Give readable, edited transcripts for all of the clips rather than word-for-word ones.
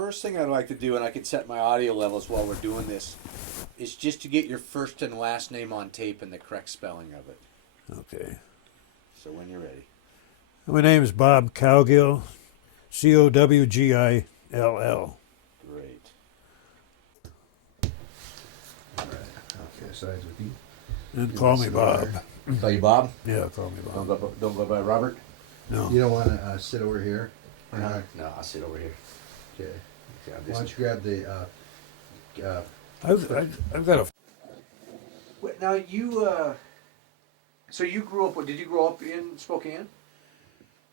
first thing I'd like to do, and I can set my audio levels while we're doing this, is just to get your first and last name on tape and the correct spelling of it. Okay. So when you're ready. My name is Bob Cowgill, Cowgill. Great. All right. Okay, sides with you. And call me Bob. Call you Bob? Yeah, call me Bob. Don't go by Robert? No. You don't want to sit over here? Or not? No, I'll sit over here. Okay. Okay, Why don't you grab the... I've got a... Wait, now you, so you grew up, did you grow up in Spokane?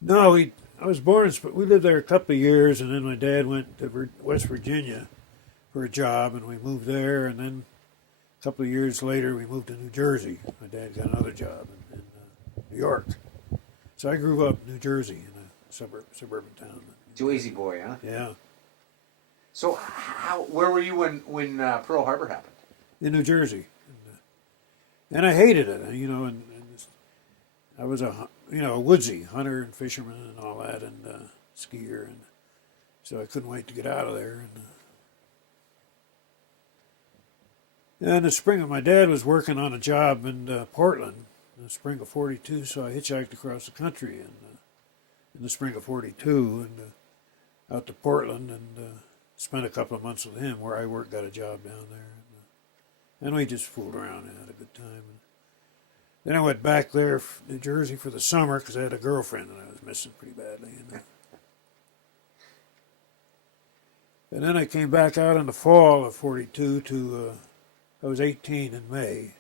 No, I was born in... We lived there a couple of years, and then my dad went to West Virginia for a job, and we moved there, and then a couple of years later we moved to New Jersey. My dad got another job in New York. So I grew up in New Jersey in a suburban town. Jersey boy, huh? Yeah. So where were you when Pearl Harbor happened? In New Jersey. And I hated it, you know, and I was a woodsy hunter and fisherman and all that, and skier, and so I couldn't wait to get out of there. And in the spring, my dad was working on a job in Portland in the spring of '42, so I hitchhiked across the country in the spring of '42 and out to Portland and spent a couple of months with him where I got a job down there. And we just fooled around and had a good time. Then I went back there, New Jersey, for the summer because I had a girlfriend that I was missing pretty badly. And then I came back out in the fall of '42 to, I was 18 in May.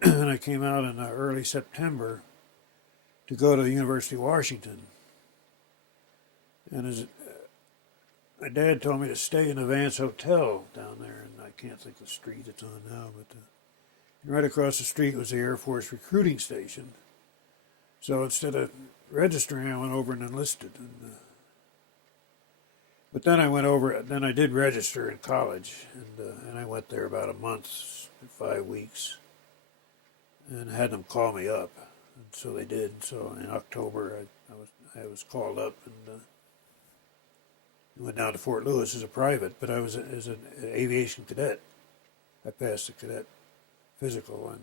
And I came out in early September to go to the University of Washington. And my dad told me to stay in the Vance Hotel down there, and I can't think of the street it's on now, but right across the street was the Air Force recruiting station. So instead of registering, I went over and enlisted. But then I did register in college, and I went there about a month, 5 weeks, and had them call me up. And so they did. So in October, I was called up and went down to Fort Lewis as a private, but I was as an aviation cadet. I passed the cadet physical and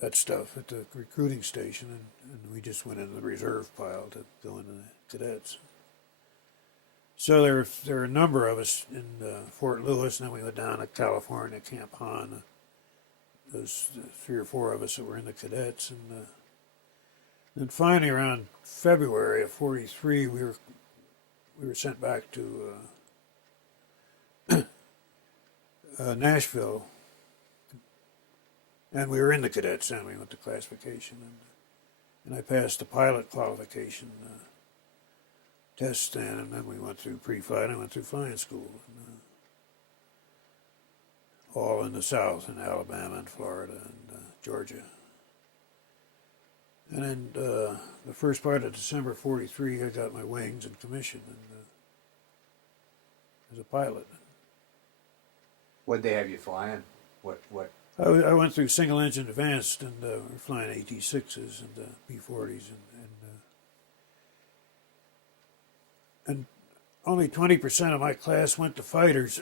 that stuff at the recruiting station, and we just went into the reserve pile to go into the cadets. So there were a number of us in Fort Lewis, and then we went down to California, Camp Hahn. Those 3 or 4 of us that were in the cadets, and then finally around February of '43, we were sent back to Nashville, and we were in the cadets then. We went to classification, and I passed the pilot qualification test then, and then we went through pre-flight. I went through flying school, all in the South, in Alabama and Florida and Georgia. And then the first part of December '43, I got my wings and commissioned as a pilot. What'd they have you flying? What? I went through single engine advanced, and we're flying AT-6s and P-40s, and only 20% of my class went to fighters.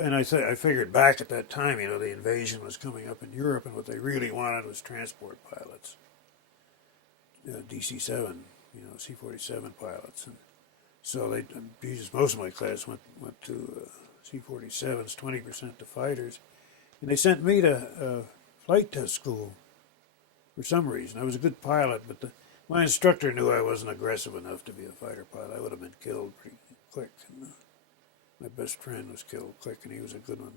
And I figured back at that time, the invasion was coming up in Europe, and what they really wanted was transport pilots, DC-7, C-47 pilots, and so most of my class went to C-47s, 20% to fighters, and they sent me to flight test school for some reason. I was a good pilot, but my instructor knew I wasn't aggressive enough to be a fighter pilot. I would have been killed pretty quick. My best friend was killed quick, and he was a good one.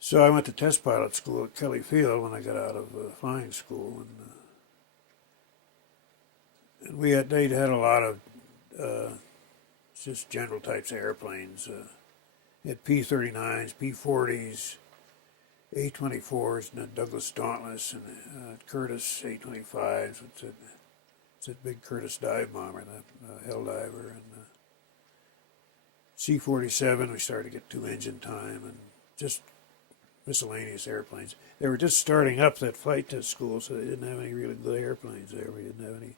So I went to test pilot school at Kelly Field when I got out of flying school, and they'd had a lot of just general types of airplanes. They had P-39s, P-40s, A-24s, and Douglas Dauntless, and Curtiss A-25s. It's that big Curtiss dive bomber, that Helldiver, and C-47, we started to get 2-engine time, and just miscellaneous airplanes. They were just starting up that flight test school, so they didn't have any really good airplanes there. We didn't have any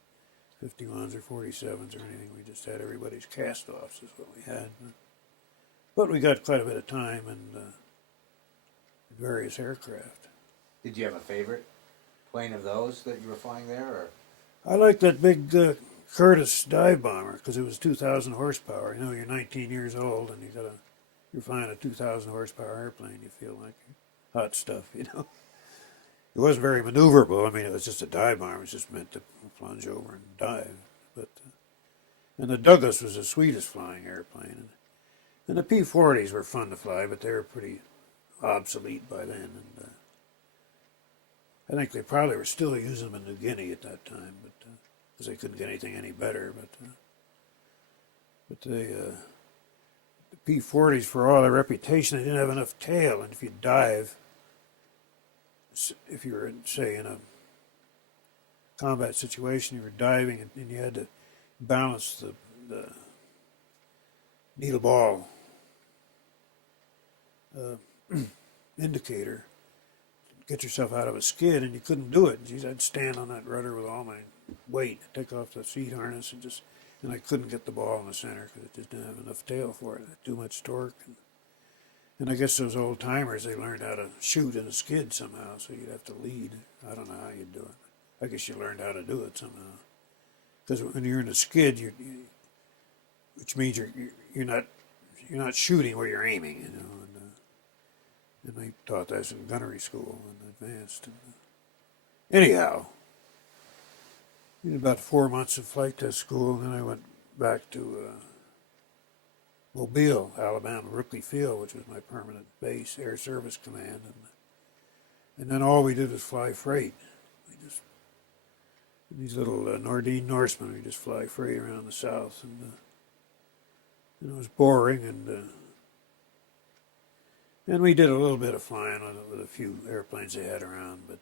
51s or 47s or anything. We just had everybody's cast-offs is what we had. But we got quite a bit of time and various aircraft. Did you have a favorite plane of those that you were flying there? Or? I liked that big Curtiss dive bomber because it was 2,000 horsepower. You know, you're 19 years old and you're flying a 2,000 horsepower airplane. You feel like hot stuff, you know. It wasn't very maneuverable. I mean, it was just a dive bomber. It was just meant to plunge over and dive. But and the Douglas was the sweetest flying airplane. And the P-40s were fun to fly, but they were pretty obsolete by then. And I think they probably were still using them in New Guinea at that time, but because they couldn't get anything any better. But the P-40s, for all their reputation, they didn't have enough tail, and if you dive, if you were, say, in a combat situation, you were diving and you had to balance the needle ball indicator, get yourself out of a skid, and you couldn't do it. Geez, I'd stand on that rudder with all my weight, take off the seat harness, and I couldn't get the ball in the center because it just didn't have enough tail for it. It had too much torque. And I guess those old timers, they learned how to shoot in a skid somehow, so you'd have to lead. I don't know how you'd do it. I guess you learned how to do it somehow. Because when you're in a skid, which means you're not shooting where you're aiming, you know. And they taught us in gunnery school and advanced. Anyhow, we did about 4 months of flight test school, and then I went back to Mobile, Alabama, Rookley Field, which was my permanent base, Air Service Command. And then all we did was fly freight. These little Nordine Norsemen, we just fly freight around the South. And it was boring, and we did a little bit of flying with a few airplanes they had around, but...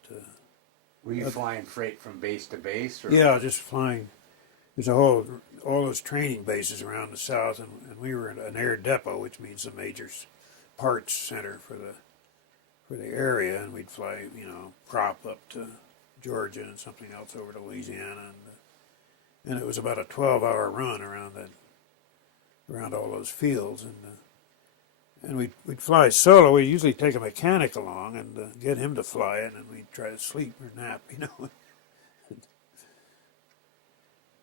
Were you flying freight from base to base? Or? Yeah, just flying. There's all those training bases around the South, and we were in an air depot, which means a major parts center for the area, and we'd fly, you know, prop up to Georgia and something else over to Louisiana, and it was about a 12-hour run around all those fields, and we'd fly solo. We'd usually take a mechanic along and get him to fly it, and we'd try to sleep or nap, you know.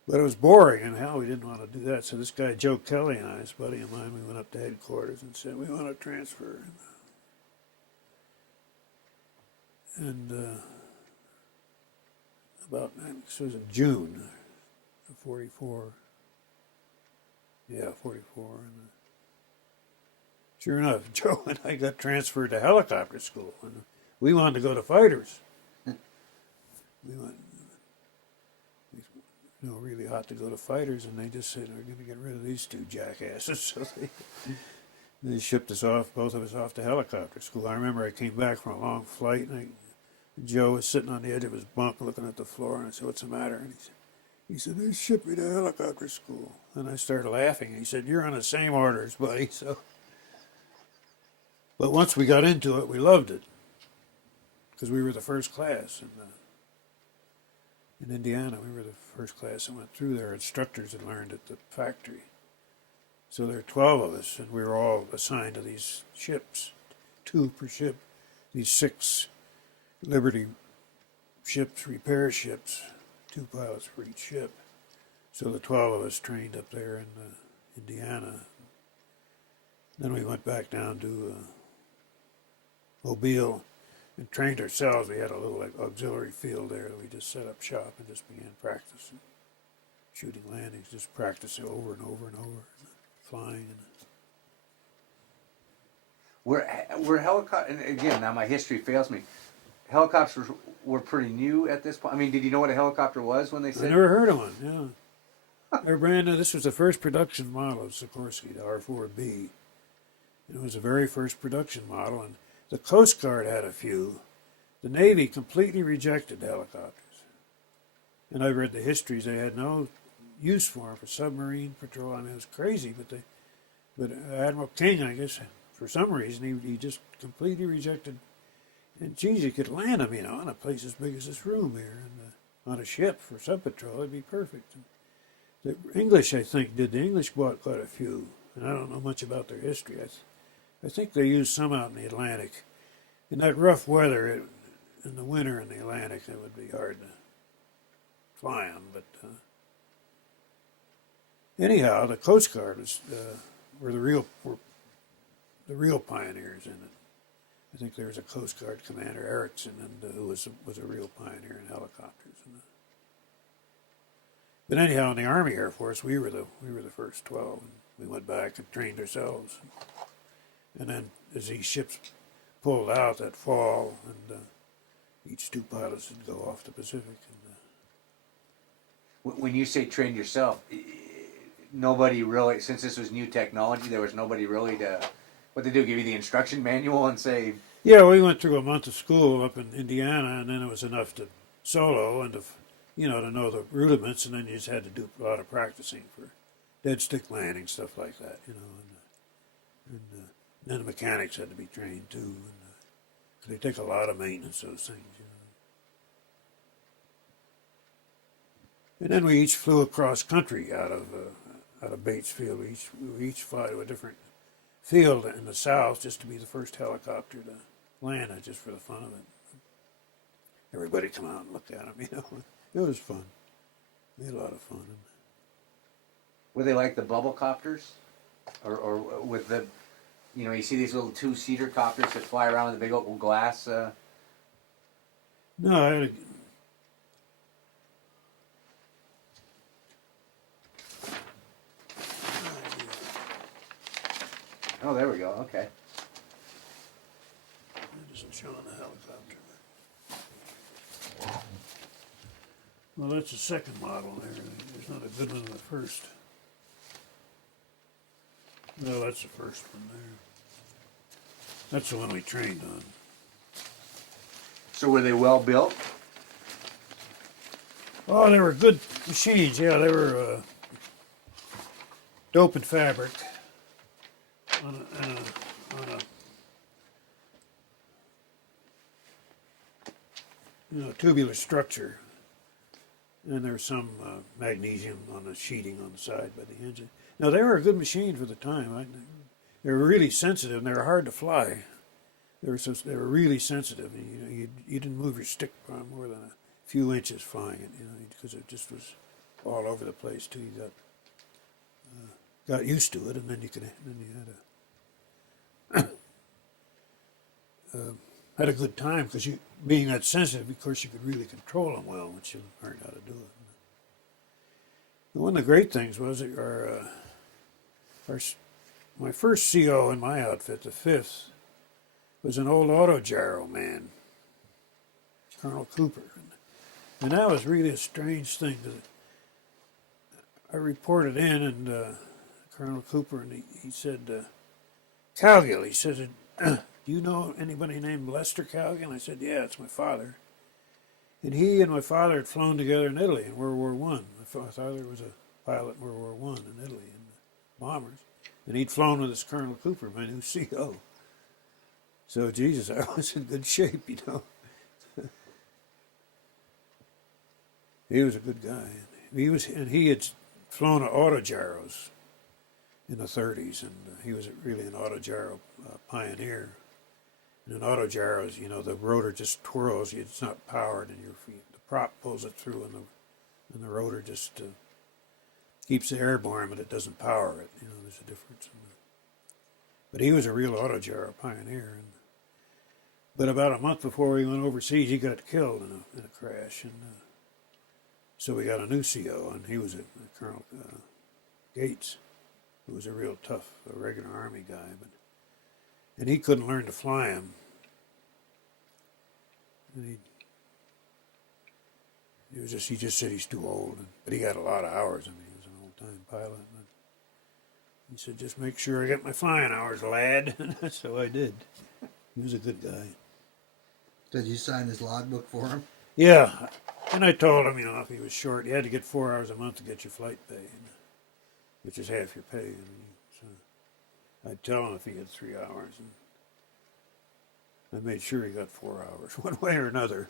But it was boring, and hell, we didn't want to do that. So this guy, Joe Kelly, and I, this buddy of mine, we went up to headquarters and said, we want to transfer. And about, this was in June of 44. Yeah, 44. And sure enough, Joe and I got transferred to helicopter school, and we wanted to go to fighters. We went, you know, really hot to go to fighters, and they just said, we're going to get rid of these two jackasses. So they shipped us off, both of us off to helicopter school. I remember I came back from a long flight, and Joe was sitting on the edge of his bunk looking at the floor, and I said, what's the matter? And he said, they shipped me to helicopter school. And I started laughing. He said, you're on the same orders, buddy. So, but once we got into it, we loved it, because we were the first class. In Indiana, we were the first class that went through there. Instructors had learned at the factory. So there were 12 of us, and we were all assigned to these ships, 2 per ship, these 6 Liberty ships, repair ships, 2 pilots for each ship. So the 12 of us trained up there in Indiana. Then we went back down to Mobile and trained ourselves. We had a little auxiliary field there that we just set up shop and just began practicing. Shooting landings, just practicing over and over and over, flying. Were helicopters, and again, now my history fails me, helicopters were pretty new at this point? I mean, did you know what a helicopter was when they said? I never heard of one, yeah. They're brand new. This was the first production model of Sikorsky, the R-4B. It was the very first production model, and the Coast Guard had a few. The Navy completely rejected helicopters. And I read the histories. They had no use for them for submarine patrol. I mean, it was crazy, but Admiral King, I guess, for some reason, he just completely rejected. And geez, you could land them, you know, in a place as big as this room here. on a ship for sub patrol, it'd be perfect. The English, I think, did. The English bought quite a few, and I don't know much about their history. I think they used some out in the Atlantic. In that rough weather, in the winter in the Atlantic, it would be hard to fly them. But anyhow, the Coast Guard were the real pioneers in it. I think there was a Coast Guard commander, Erickson, and who was a real pioneer in helicopters. But anyhow, in the Army Air Force, we were the first 12, and we went back and trained ourselves. And then as these ships pulled out that fall, and each two pilots would go off the Pacific. And, When you say train yourself, nobody really, since this was new technology, there was nobody really to, what they do, give you the instruction manual and say... Yeah, we went through a month of school up in Indiana, and then it was enough to solo and to know the rudiments, and then you just had to do a lot of practicing for dead stick landing, stuff like that, and then the mechanics had to be trained too, and they take a lot of maintenance, those things, And then we each flew across country out of Bates Field. We each fly to a different field in the south just to be the first helicopter to land it, just for the fun of it. Everybody come out and look at them, It was fun. We had a lot of fun. Were they like the bubble copters? Or with the, you see these little two-seater copters that fly around with a big open glass? No, Oh, there we go, okay. It isn't showing the helicopter. Well, that's the second model there. There's not a good one in the first. No, that's the first one there. That's the one we trained on. So were they well built? Oh, they were good machines. Yeah, they were dope and fabric on a tubular structure, and there's some magnesium on the sheeting on the side by the engine. Now, they were a good machine for the time. They were really sensitive, and they were hard to fly. They were really sensitive. You didn't move your stick by more than a few inches flying it, because it just was all over the place too. You got used to it, and then you had a good time, because being that sensitive, of course, you could really control them well once you learned how to do it. And one of the great things was that my first CO in my outfit, the 5th, was an old autogyro man, Colonel Cooper. And that was really a strange thing, because I reported in, and Colonel Cooper, and he said, Cowgill, he said, do you know anybody named Lester Cowgill? And I said, yeah, it's my father. And he and my father had flown together in Italy in World War I. My father was a pilot in World War I in Italy, in bombers. And he'd flown with this Colonel Cooper, my new CO. So, Jesus, I was in good shape, He was a good guy. He had flown autogyros in the 30s, and he was really an autogyro pioneer. And an autogyro is, the rotor just twirls. It's not powered, and the prop pulls it through, and the rotor just keeps it airborne, but it doesn't power it. There's a difference. But he was a real autogyro pioneer. But about a month before we went overseas, he got killed in a crash, and so we got a new CO, and he was a Colonel Gates, who was a real tough, regular Army guy, and he couldn't learn to fly him. And he just said he's too old, but he had a lot of hours. He was an old-time pilot. And he said, just make sure I get my flying hours, lad. So I did. He was a good guy. Did you sign his logbook for him? Yeah, and I told him, if he was short, you had to get 4 hours a month to get your flight pay, which is half your pay. So I'd tell him if he had 3 hours, and I made sure he got 4 hours, one way or another.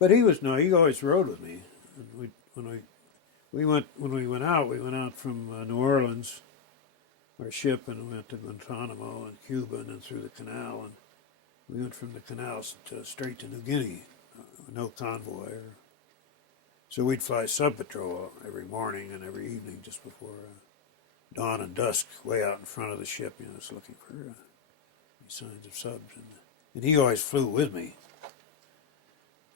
But he was, no, he always rode with me. And when we went out from New Orleans, our ship, and we went to Guantanamo and Cuba and then through the canal. And we went from the canals straight to New Guinea, no convoy. So we'd fly sub patrol every morning and every evening just before dawn and dusk, way out in front of the ship, just looking for any signs of subs. And he always flew with me.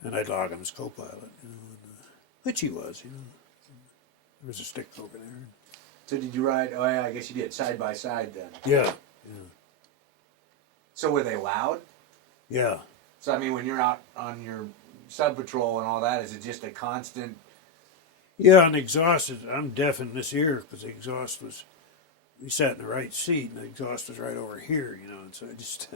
And I'd log him as co-pilot, which he was, There was a stick over there. So did you ride? Oh yeah, I guess you did side by side then. Yeah. So were they loud? Yeah. So I mean, when you're out on your sub patrol and all that, is it just a constant? Yeah, and the exhaust is, I'm deaf in this ear because the exhaust was, we sat in the right seat and the exhaust was right over here, and so I just,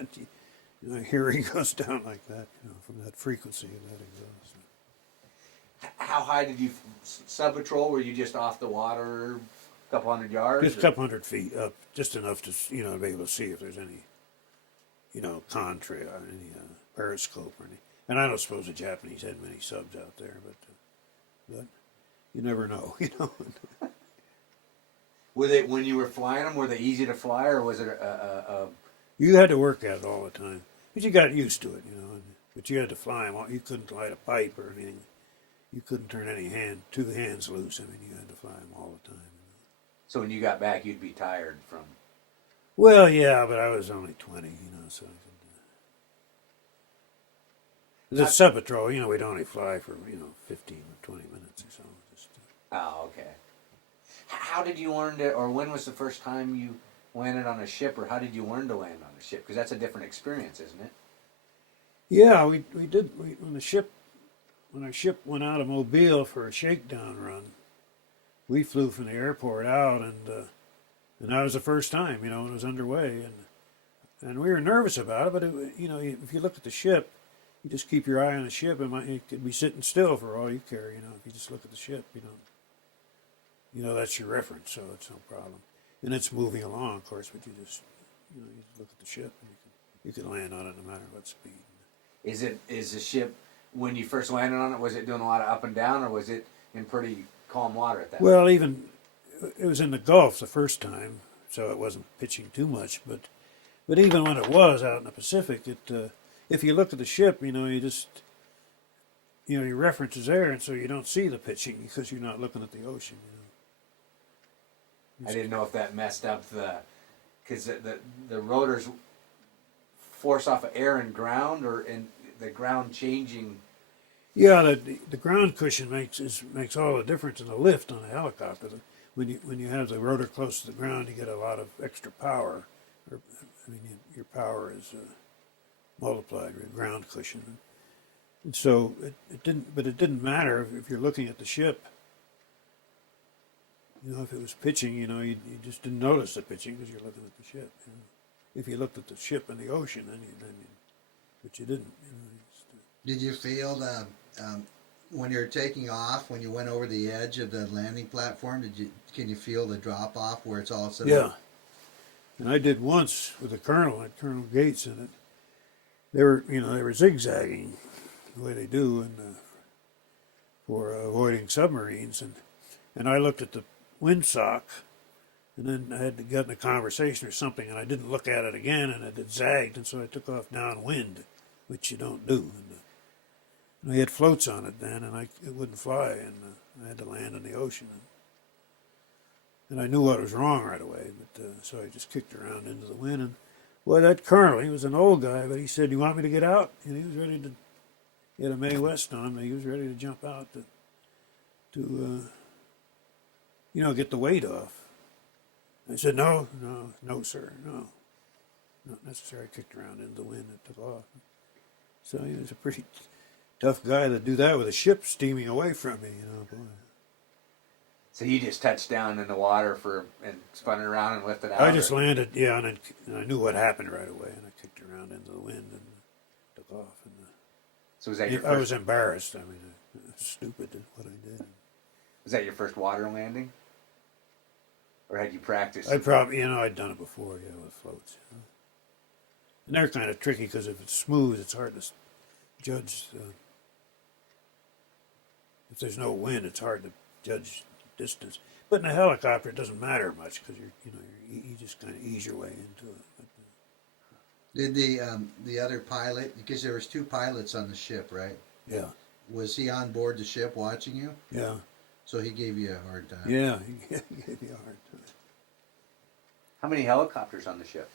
hearing goes down like that, from that frequency of that exhaust. How high did you sub patrol? Were you just off the water, a couple hundred yards? Just a couple 100 feet up, just enough to, to be able to see if there's any, contra, any periscope or any. And I don't suppose the Japanese had many subs out there, but you never know, Were they, when you were flying them, were they easy to fly, or was it a You had to work at it all the time, but you got used to it, But you had to fly them. You couldn't light a pipe or anything. You couldn't turn two hands loose. I mean, you had to fly them all the time. So when you got back, you'd be tired from. Well, yeah, but I was only 20, so I could. The sub patrol, we'd only fly for 15 or 20 minutes or so. Oh, okay. How did you learn to, or when was the first time you landed on a ship, or how did you learn to land on a ship? Because that's a different experience, isn't it? Yeah, we did. When our ship went out of Mobile for a shakedown run, we flew from the airport out, and that was the first time, when it was underway, and we were nervous about it. But if you look at the ship, you just keep your eye on the ship, and it could be sitting still for all you care. If you just look at the ship, that's your reference, so it's no problem. And it's moving along, of course, but you just look at the ship, and you can land on it no matter what speed. Is the ship, when you first landed on it, was it doing a lot of up and down, or was it in pretty calm water at that point? Well, it was in the Gulf the first time, so it wasn't pitching too much. But even when it was out in the Pacific, if you look at the ship, you just, your reference is there, and so you don't see the pitching because you're not looking at the ocean. I didn't know if that messed up because the rotors force off of air and ground, or in the ground changing. Yeah, the ground cushion makes all the difference in the lift on a helicopter. When you have the rotor close to the ground, you get a lot of extra power. Your power is multiplied with ground cushion. And so it didn't matter if you're looking at the ship. If it was pitching, you just didn't notice the pitching because you're looking at the ship. If you looked at the ship in the ocean, but you didn't. Did you feel when you're taking off, when you went over the edge of the landing platform, can you feel the drop off where it's all set up? Yeah, and I did once with a colonel, had Colonel Gates in it. They were zigzagging the way they do, for avoiding submarines, and I looked at the windsock, and then I had to get in a conversation or something, and I didn't look at it again, and it had zagged, and so I took off downwind, which you don't do. And I had floats on it then, and it wouldn't fly, and I had to land in the ocean. And I knew what was wrong right away, but so I just kicked around into the wind. And well, that colonel, he was an old guy, but he said, "You want me to get out?" And he was ready to. He had a Mae West on, but he was ready to jump out to get the weight off. I said, no, sir, no. Not necessary. I kicked around into the wind and took off. So he was a pretty tough guy to do that with a ship steaming away from me, boy. So you just touched down in the water and spun it around and lifted out? I just landed, and I knew what happened right away, and I kicked around into the wind and took off. So was that your I was embarrassed. I mean, stupid at what I did. Was that your first water landing? Or had you practiced? I probably, I'd done it before, with floats. And they're kind of tricky because if it's smooth, it's hard to judge if there's no wind, it's hard to judge distance. But in a helicopter, it doesn't matter much because you just kind of ease your way into it. But, Did the other pilot, because there was two pilots on the ship, right? yeah, Was he on board the ship watching you? yeah, So he gave you a hard time. yeah. He gave me a hard time. How many helicopters on the ship?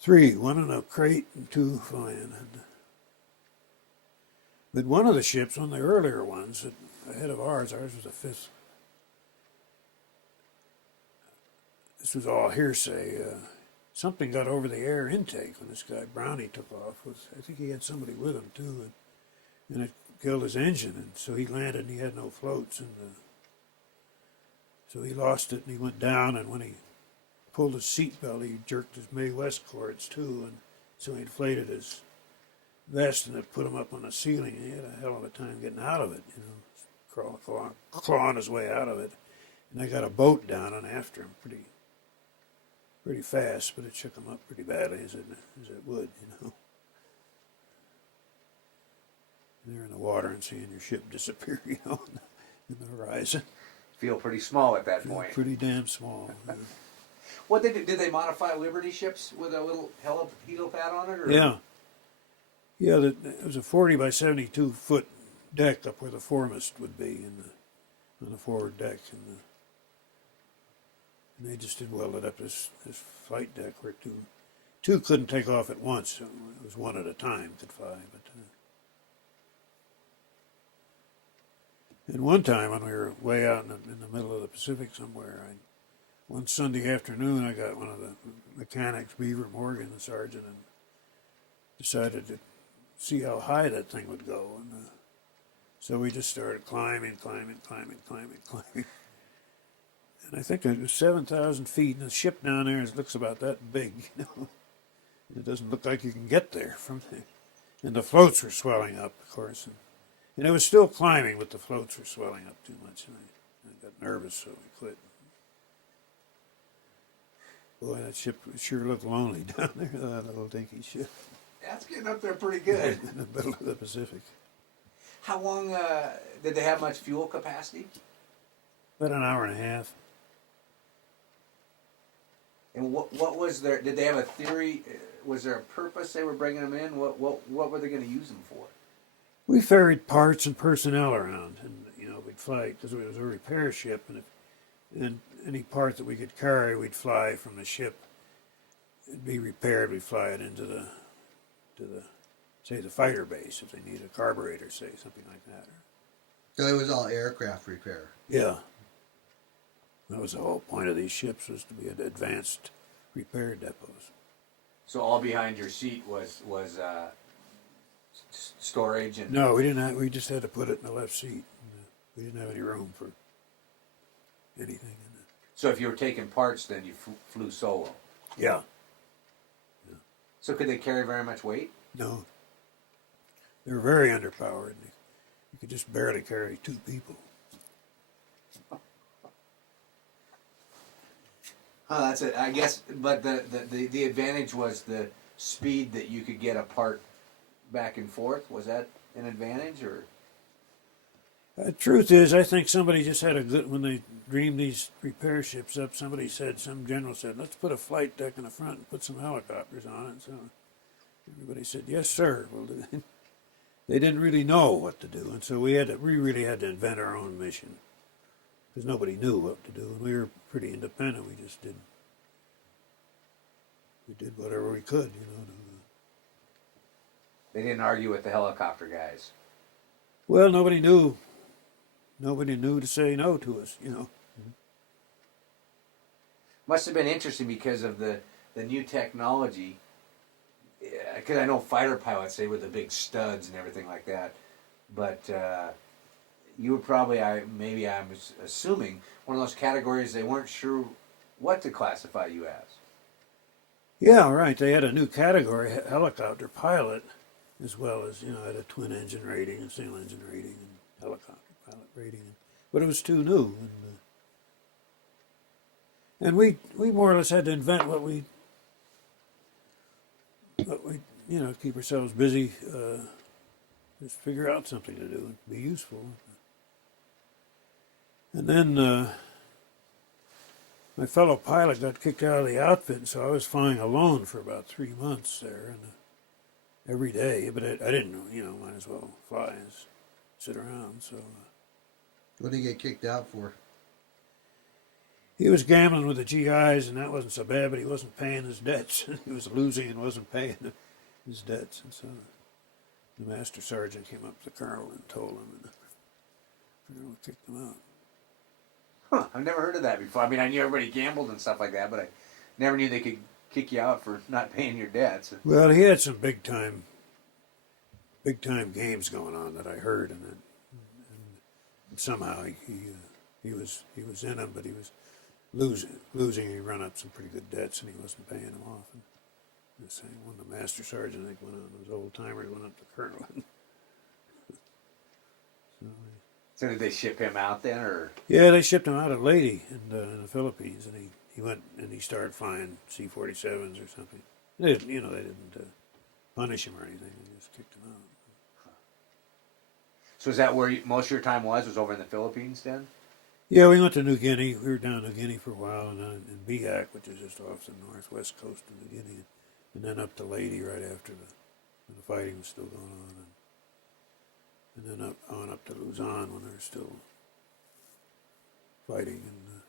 3, 1 in a crate and 2 flying. But one of the ships, one of the earlier ones, ahead of ours was the 5th. This was all hearsay. Something got over the air intake when this guy Brownie took off. I think he had somebody with him too, and it killed his engine. And so he landed and he had no floats, and so he lost it and he went down. And when he pulled his seatbelt, he jerked his Mae West cords too, and so he inflated his vest and it put him up on the ceiling. He had a hell of a time getting out of it, clawing his way out of it. And they got a boat down and after him pretty fast, but it shook him up pretty badly as it would, They're in the water and seeing your ship disappear, in the horizon. Feel pretty small at that point. Pretty damn small. What did they modify Liberty ships with a little helipad on it? Or? Yeah. Yeah, it was a 40 by 72 foot deck up where the foremast would be on the forward deck, and they just did weld it up this flight deck where two couldn't take off at once. So it was one at a time could fly. But and one time when we were way out in the middle of the Pacific somewhere, one Sunday afternoon I got one of the mechanics, Beaver Morgan, the sergeant, and decided to see how high that thing would go, and so we just started climbing. And I think it was 7,000 feet, and the ship down there looks about that big, It doesn't look like you can get there from there. And the floats were swelling up, of course. And it was still climbing, but the floats were swelling up too much. And I got nervous, so we quit. Boy, that ship sure looked lonely down there, that little dinky ship. That's getting up there pretty good. In the middle of the Pacific. How long, did they have much fuel capacity? About an hour and a half. And what was their? Did they have a theory? Was there a purpose they were bringing them in? What were they going to use them for? We ferried parts and personnel around, and we'd fly because it was a repair ship, and any part that we could carry, we'd fly from the ship. It'd be repaired. We'd fly it into the fighter base if they need a carburetor, say something like that. So it was all aircraft repair. Yeah. That was the whole point of these ships, was to be at advanced repair depots. So all behind your seat was storage and. No, we didn't have. We just had to put it in the left seat. We didn't have any room for anything in it. So if you were taking parts, then you flew solo. Yeah. So could they carry very much weight? No. They were very underpowered. You could just barely carry 2 people. Oh, that's it. I guess, but the advantage was the speed that you could get a part back and forth. Was that an advantage, or? The truth is, I think somebody just had a good, when they dreamed these repair ships up, some general said, let's put a flight deck in the front and put some helicopters on it. So everybody said, yes, sir. Well, they didn't really know what to do, and so we really had to invent our own mission, because nobody knew what to do, and we were pretty independent. We just did whatever we could, They didn't argue with the helicopter guys. Well, nobody knew to say no to us, Must have been interesting because of the new technology. Because I know fighter pilots, they were the big studs and everything like that. But you were probably, maybe I'm assuming, one of those categories they weren't sure what to classify you as. Yeah, right. They had a new category, helicopter pilot, as well as, had a twin engine rating and single engine rating and helicopter pilot rating. But it was too new. And we more or less had to invent what we keep ourselves busy, just figure out something to do and be useful. And then my fellow pilot got kicked out of the outfit, and so I was flying alone for about 3 months there, and every day. But I didn't, might as well fly as sit around. So. What did he get kicked out for? He was gambling with the GIs, and that wasn't so bad, but he wasn't paying his debts. He was losing and wasn't paying his debts. And so the master sergeant came up to the colonel and told him, and the colonel kicked him out. Huh, I've never heard of that before. I mean, I knew everybody gambled and stuff like that, but I never knew they could kick you out for not paying your debts. Well, he had some big time games going on that I heard, and somehow he was in them, but he was losing. He run up some pretty good debts, and he wasn't paying them off. And the same one, the master sergeant, I think, went on. Those old timers went up to colonel. So did they ship him out then, or? Yeah, they shipped him out of Leyte in the Philippines, and he went and he started flying C-47s or something. They didn't punish him or anything. They just kicked him out. So is that where most of your time was over in the Philippines then? Yeah, we went to New Guinea. We were down in New Guinea for a while, and in Biak, which is just off the northwest coast of New Guinea, and then up to Leyte right after when the fighting was still going on, and then up to Luzon when they were still fighting in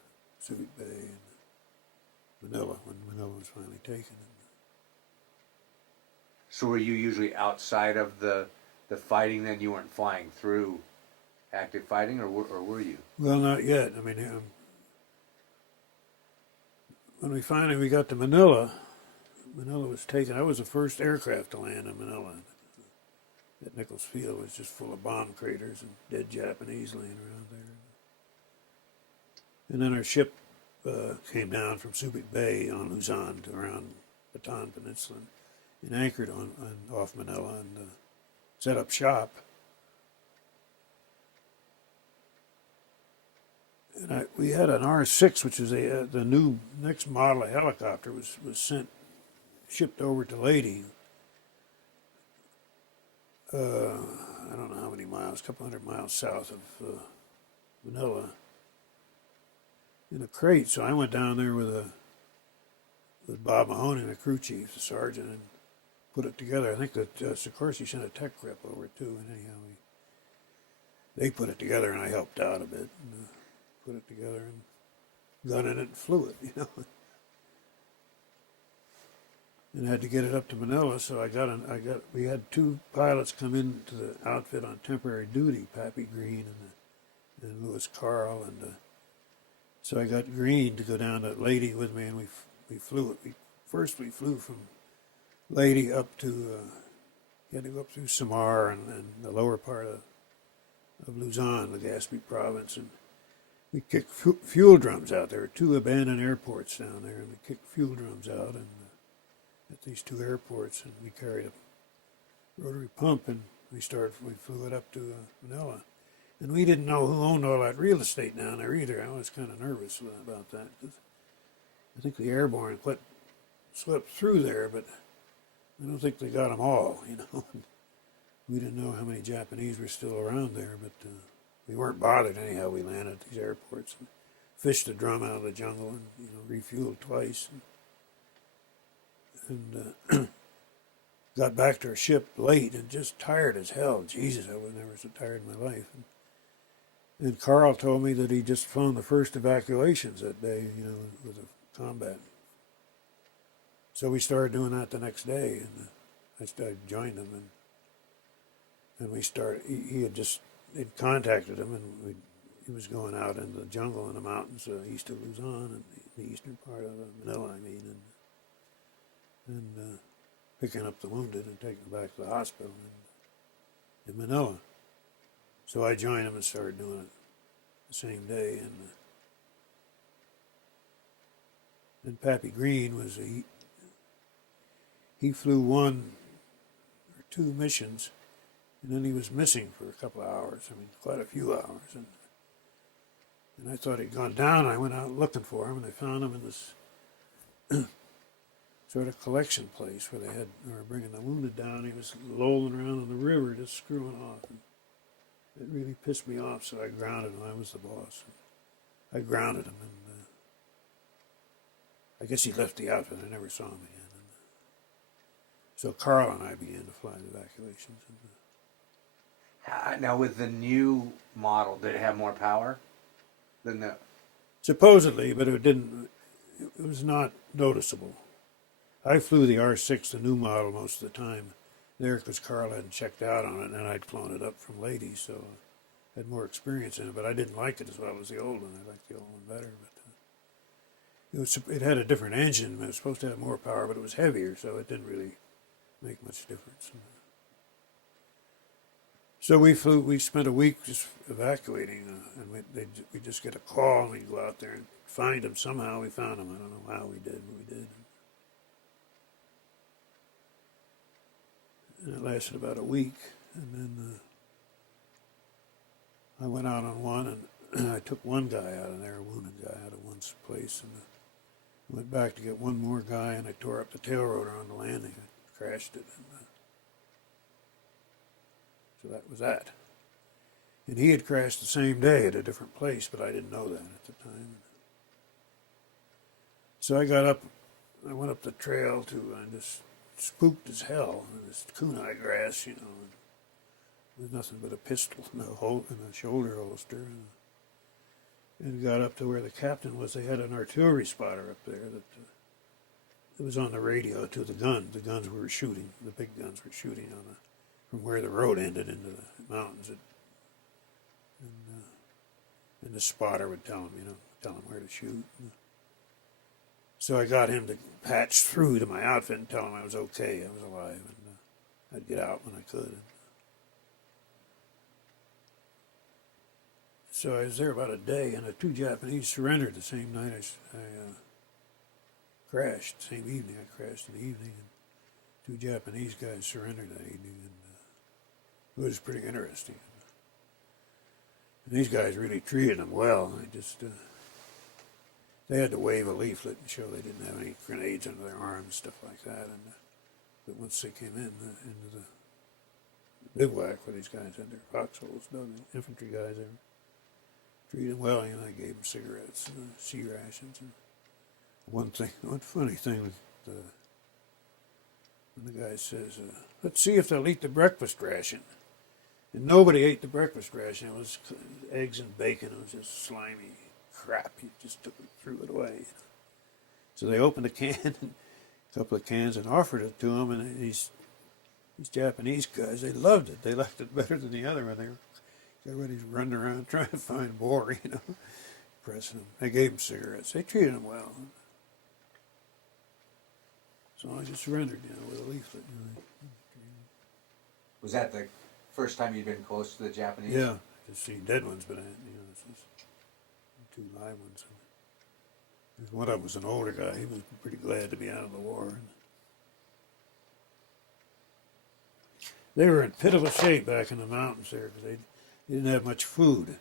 Subic Bay and Manila, when Manila was finally taken. So were you usually outside of the fighting then? You weren't flying through active fighting, or were you? Well, not yet. I mean, when we got to Manila was taken. I was the first aircraft to land in Manila. That Nichols Field was just full of bomb craters and dead Japanese laying around there. And then our ship came down from Subic Bay on Luzon to around Bataan Peninsula and anchored off Manila and set up shop. And we had an R-6, which is the new next model of helicopter, was shipped over to Leyte. I don't know how many miles, a couple hundred miles south of Manila, in a crate. So I went down there with Bob Mahoney, the crew chief, the sergeant, and put it together. I think that Sikorsky sent a tech rep over too, and anyhow they put it together, and I helped out a bit, and put it together and got in it and flew it, and had to get it up to Manila. So we had two pilots come into the outfit on temporary duty, Pappy Green and Lewis Carl, and so I got Green to go down to Leyte with me, and we flew it. First we flew from Leyte up to, you had to go up through Samar and the lower part of Luzon, the Gaspi province, and we kicked fuel drums out. There were two abandoned airports down there, and we kicked fuel drums out at these two airports, and we carried a rotary pump, and we flew it up to Manila. And we didn't know who owned all that real estate down there either. I was kind of nervous about that, because I think the airborne swept through there, but I don't think they got them all, We didn't know how many Japanese were still around there, but we weren't bothered anyhow. We landed at these airports and fished a drum out of the jungle and, refueled twice. And got back to our ship late and just tired as hell. Jesus, I was never so tired in my life. And Carl told me that he just flown the first evacuations that day, with the combat. So we started doing that the next day, and I joined him, and we started. They'd contacted him, and he was going out into the jungle in the mountains east of Luzon and the eastern part of Manila, and picking up the wounded and taking them back to the hospital in Manila. So I joined him and started doing it the same day, and Pappy Green was he flew one or two missions, and then he was missing for a couple of hours. Quite a few hours, and I thought he'd gone down. I went out looking for him, and I found him in this sort of collection place where they were bringing the wounded down. He was lolling around in the river, just screwing off. And it really pissed me off, so I grounded him. I was the boss. I grounded him, and I guess he left the outfit. I never saw him again. And, so Carl and I began to fly the evacuations. And, Now, with the new model, did it have more power than the? supposedly, but it didn't. It was not noticeable. I flew the R6, the new model, most of the time there because Carl hadn't checked out on it, and I'd flown it up from Lady, so I had more experience in it. But I didn't like it as well as the old one. I liked the old one better. But it had a different engine. It was supposed to have more power, but it was heavier, so it didn't really make much difference. So we spent a week just evacuating, and we just get a call, and we go out there and find them. Somehow we found them. I don't know how we did, but we did. And it lasted about a week, and then I went out on one, and I took one guy out of there, a wounded guy out of one place, and went back to get one more guy, and I tore up the tail rotor on the landing. I crashed it, and so that was that. And he had crashed the same day at a different place, but I didn't know that at the time. So I went up the trail and just spooked as hell in this kunai grass, and with nothing but a pistol in a shoulder holster, and got up to where the captain was. They had an artillery spotter up there that was on the radio to the gun. The guns were shooting. The big guns were shooting from where the road ended into the mountains. And the spotter would tell him where to shoot. So I got him to patch through to my outfit and tell him I was okay, I was alive, and I'd get out when I could. So I was there about a day, and the two Japanese surrendered the same night I crashed. Same evening I crashed in the evening, and two Japanese guys surrendered that evening, and it was pretty interesting. And these guys really treated them well. They had to wave a leaflet and show they didn't have any grenades under their arms, stuff like that. But once they came into the bivouac where these guys had their foxholes dug, the infantry guys, they treated them well. I gave them cigarettes and sea rations. And one funny thing, when the guy says, "Let's see if they'll eat the breakfast ration." And nobody ate the breakfast ration. It was eggs and bacon. It was just slimy crap. He just threw it away. So they opened a couple of cans, and offered it to him. And these Japanese guys, they loved it. They liked it better than the other one. Everybody's running around trying to find more, pressing them. They gave them cigarettes. They treated them well. So I just surrendered, with a leaflet. Was that the first time you'd been close to the Japanese? Yeah, just seen dead ones, but this is two live ones. One of them was an older guy. He was pretty glad to be out of the war. They were in pitiful shape back in the mountains there because they didn't have much food.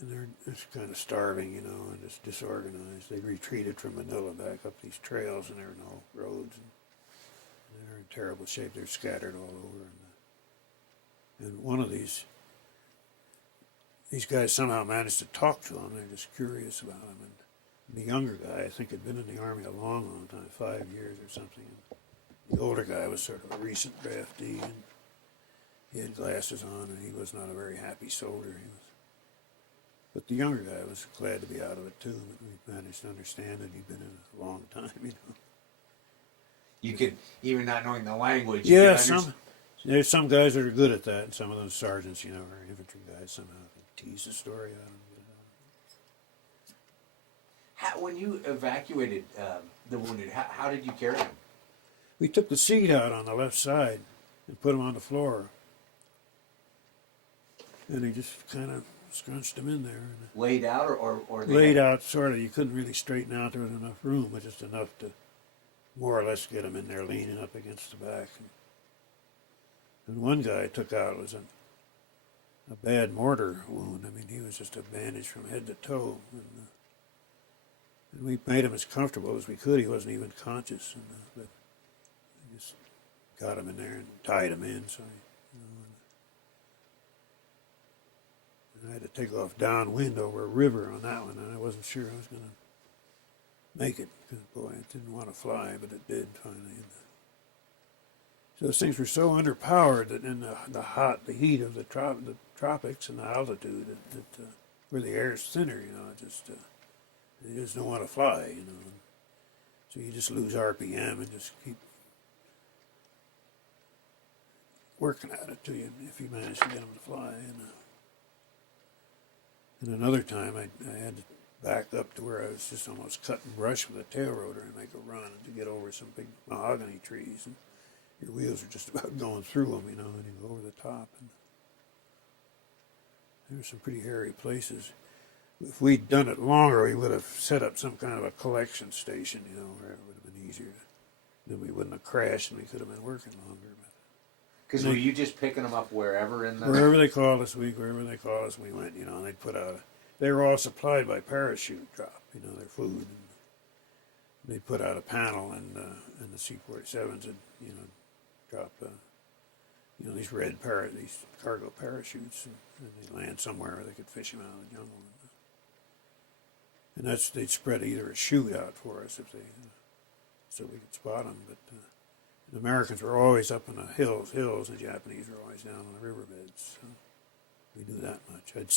And they're just kind of starving, and just disorganized. They retreated from Manila back up these trails, and there were no roads. And they're in terrible shape. They're scattered all over. And one of these guys somehow managed to talk to him. They're just curious about him. And the younger guy, I think, had been in the Army a long, long time, 5 years or something. And the older guy was sort of a recent draftee, and he had glasses on, and he was not a very happy soldier. But the younger guy was glad to be out of it, too. But we managed to understand that he'd been in it a long time, You could, even not knowing the language. Yeah, there's some guys that are good at that, and some of those sergeants, are infantry guys, somehow can tease the story out of them. When you evacuated the wounded, how did you carry them? We took the seat out on the left side and put them on the floor. And they just kind of scrunched them in there. Laid out or they laid out, sort of. You couldn't really straighten out. There was enough room, but just enough to more or less get them in there leaning up against the back. And one guy I took out was a bad mortar wound. I mean, he was just a bandage from head to toe. And we made him as comfortable as we could. He wasn't even conscious. But we just got him in there and tied him in. So, I had to take off downwind over a river on that one, and I wasn't sure I was going to make it. Because, boy, I didn't want to fly, but it did finally. So those things were so underpowered that in the heat of the tropics and the altitude, where the air is thinner, you just don't want to fly, So you just lose RPM and just keep working at it if you manage to get them to fly. And another time, I had to back up to where I was just almost cutting brush with a tail rotor and make a run to get over some big mahogany trees. And your wheels are just about going through them, and you go over the top. And there's some pretty hairy places. If we'd done it longer, we would have set up some kind of a collection station, where it would have been easier. Then we wouldn't have crashed, and we could have been working longer. Because were you just picking them up wherever in the... Wherever they called us, we went, and they'd put out they were all supplied by parachute drop, their food. And they'd put out a panel, and the C-47s would, drop, these these cargo parachutes, and they'd land somewhere where they could fish them out of the jungle. And they'd spread either a chute out for us so we could spot them, but the Americans were always up in the hills, and the Japanese were always down on the riverbeds. So we knew that much. I'd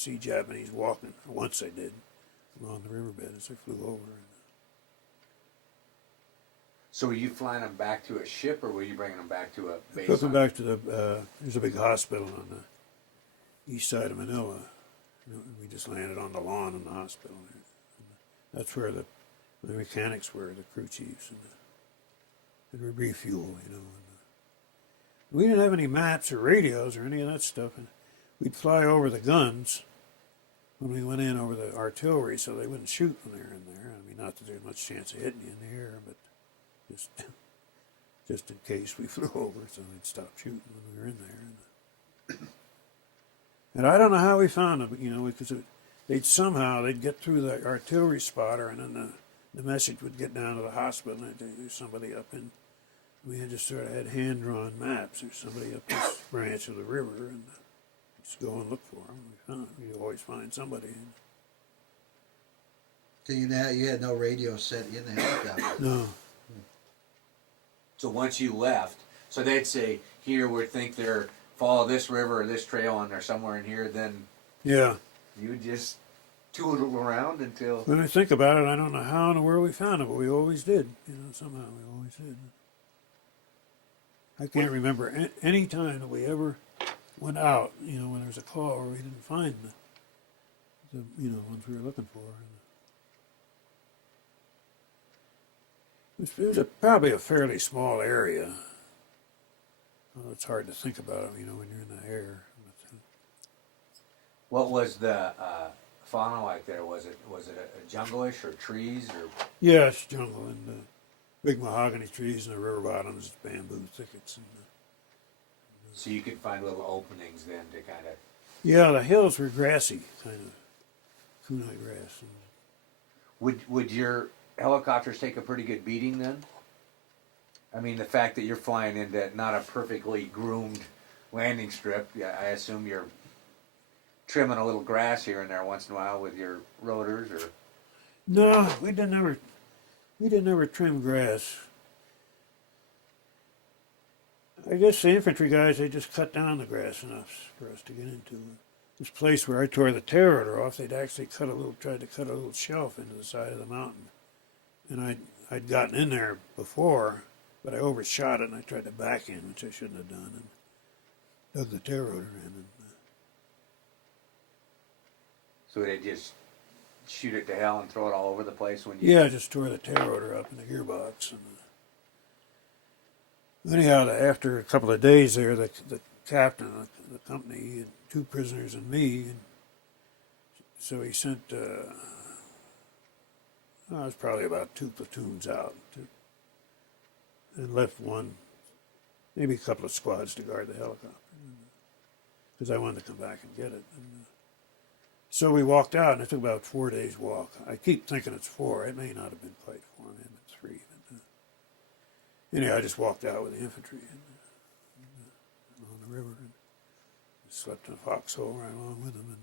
see Japanese walking, or once I did, along the riverbed as I flew over. So were you flying them back to a ship, or were you bringing them back to a base? Took them back to there's a big hospital on the east side of Manila. We just landed on the lawn in the hospital. And that's where the mechanics were, the crew chiefs, and we refuel, we didn't have any maps or radios or any of that stuff. And we'd fly over the guns when we went in over the artillery, so they wouldn't shoot when they were in there. Not that there's much chance of hitting you in the air, but just in case we flew over, so they'd stop shooting when we were in there. And I don't know how we found them, because they'd get through the artillery spotter, and then the message would get down to the hospital, and there's somebody up in. We had just sort of had hand-drawn maps. There's somebody up this branch of the river, and just go and look for them. You always find somebody. So you had no radio set in the helicopter? No. So once you left, so they'd say, here we think they're follow this river or this trail, and they're somewhere in here, then Yeah. you would just tootle around until... When I think about it, I don't know how in the world we found it, but we always did. Somehow we always did. I can't remember any time that we ever went out, when there was a call where we didn't find the ones we were looking for. It was probably a fairly small area. Well, it's hard to think about it, when you're in the air. What was the fauna like there? Was it a jungle-ish or trees or? Yes, jungle and big mahogany trees and the river bottoms, bamboo thickets. So you could find little openings then to kind of. Yeah, the hills were grassy, kind of kunai grass. Would your helicopters take a pretty good beating then? The fact that you're flying into not a perfectly groomed landing strip, I assume you're trimming a little grass here and there once in a while with your rotors, or? No, we didn't ever trim grass. I guess the infantry guys, they just cut down the grass enough for us to get into. This place where I tore the tail rotor off, they'd actually tried to cut a little shelf into the side of the mountain. And I'd gotten in there before, but I overshot it and I tried to back in, which I shouldn't have done, and dug the tail rotor in. So they just shoot it to hell and throw it all over the place when you... Yeah, I just tore the tail rotor up in the gearbox. And anyhow, after a couple of days there, the captain of the company, he had 2 prisoners and me, and so he sent, it was probably about 2 platoons out, and left one, maybe a couple of squads to guard the helicopter, because I wanted to come back and get it. So we walked out, and it took about 4 days' walk. I keep thinking it's 4. It may not have been quite 4, maybe it's 3. But, anyhow, I just walked out with the infantry on the river. slept in a foxhole right along with them,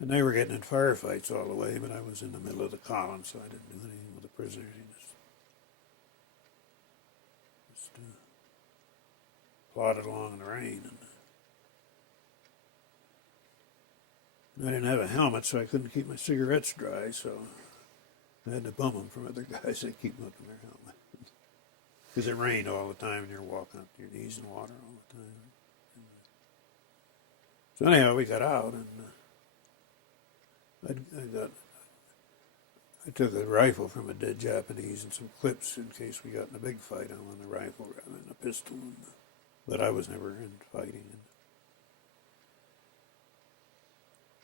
and they were getting in firefights all the way, but I was in the middle of the column, so I didn't do anything with the prisoners. Just plodded along in the rain. And I didn't have a helmet, so I couldn't keep my cigarettes dry, so I had to bum them from other guys that keep them up in their helmet. Because it rained all the time, and you're walking up to your knees in water all the time. So anyhow, we got out, and I took a rifle from a dead Japanese and some clips in case we got in a big fight on the rifle rather than a pistol. But I was never in fighting.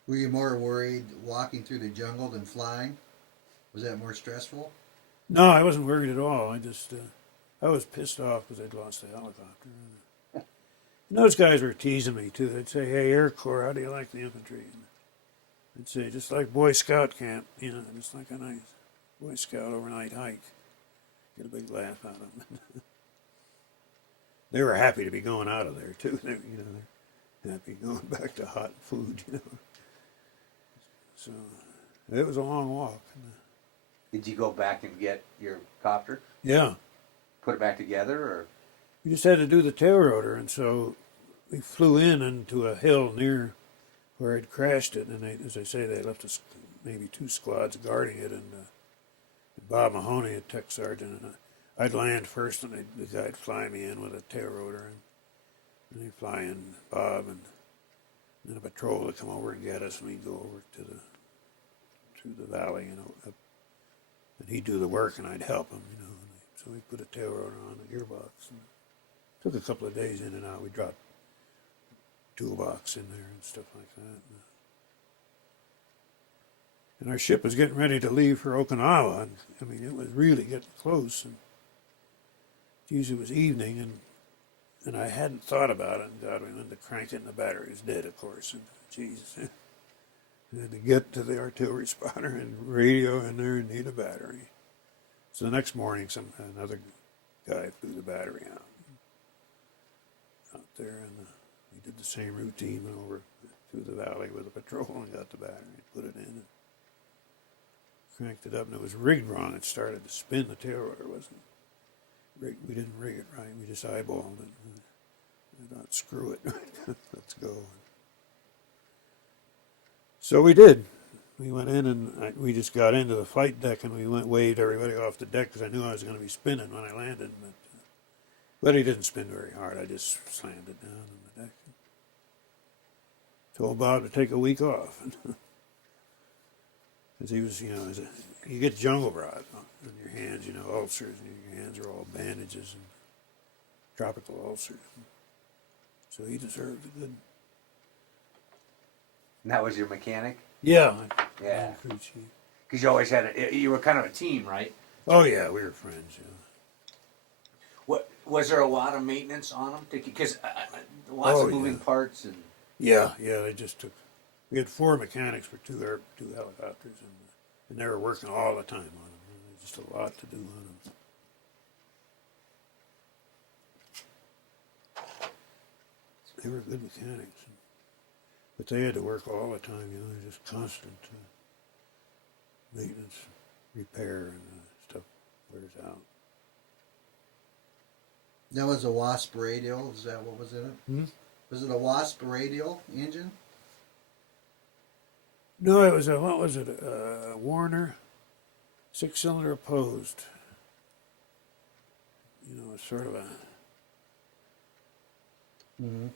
Were you more worried walking through the jungle than flying? Was that more stressful? No, I wasn't worried at all. I was pissed off because I'd lost the helicopter. And those guys were teasing me too. They'd say, "Hey, Air Corps, how do you like the infantry?" And I'd say, "Just like Boy Scout camp, just like a nice Boy Scout overnight hike." Get a big laugh out of them. They were happy to be going out of there too. They're happy going back to hot food. So it was a long walk. Did you go back and get your copter? Yeah. Put it back together, or? We just had to do the tail rotor, and so we flew into a hill near where I'd crashed it, and as I say, they left us maybe 2 squads guarding it, and Bob Mahoney, a tech sergeant, and I'd land first, and the guy'd fly me in with a tail rotor, and they'd fly in Bob, and then a patrol would come over and get us, and we'd go over through the valley, and he'd do the work, and I'd help him, So we put a tail rotor on the gearbox, and it took a couple of days in and out. We dropped toolbox in there and stuff like that. And our ship was getting ready to leave for Okinawa. And, it was really getting close. And geez, it was evening, and I hadn't thought about it. And God, we went to crank it, and the battery was dead, of course. And Jesus, I had to get to the artillery spotter and radio in there and need a battery. So the next morning, another guy flew the battery out there, and we did the same routine, went over through the valley with a patrol and got the battery, put it in, and cranked it up, and it was rigged wrong. It started to spin. The tail rotor wasn't rigged. We didn't rig it right. We just eyeballed it. I thought, screw it, let's go. So we did. We went in, and we just got into the flight deck, and we waved everybody off the deck because I knew I was going to be spinning when I landed. But he didn't spin very hard. I just slammed it down on the deck. Told Bob to take a week off. Because he was, you get jungle rot on your hands, ulcers, and your hands are all bandages and tropical ulcers. So he deserved a good... And that was your mechanic? Yeah. Yeah. Crew chief. Because you always had you were kind of a team, right? Oh, yeah, we were friends, yeah. What was there a lot of maintenance on them? Because lots of moving parts and. Yeah, they just took. We had 4 mechanics for two helicopters, and they were working all the time on them. Just a lot to do on them. They were good mechanics, but they had to work all the time. Just constant maintenance, repair, and stuff wears out. That was a Wasp radial. Is that what was in it? Was it a Wasp radial engine? No, it was a Warner 6-cylinder opposed. Sort of a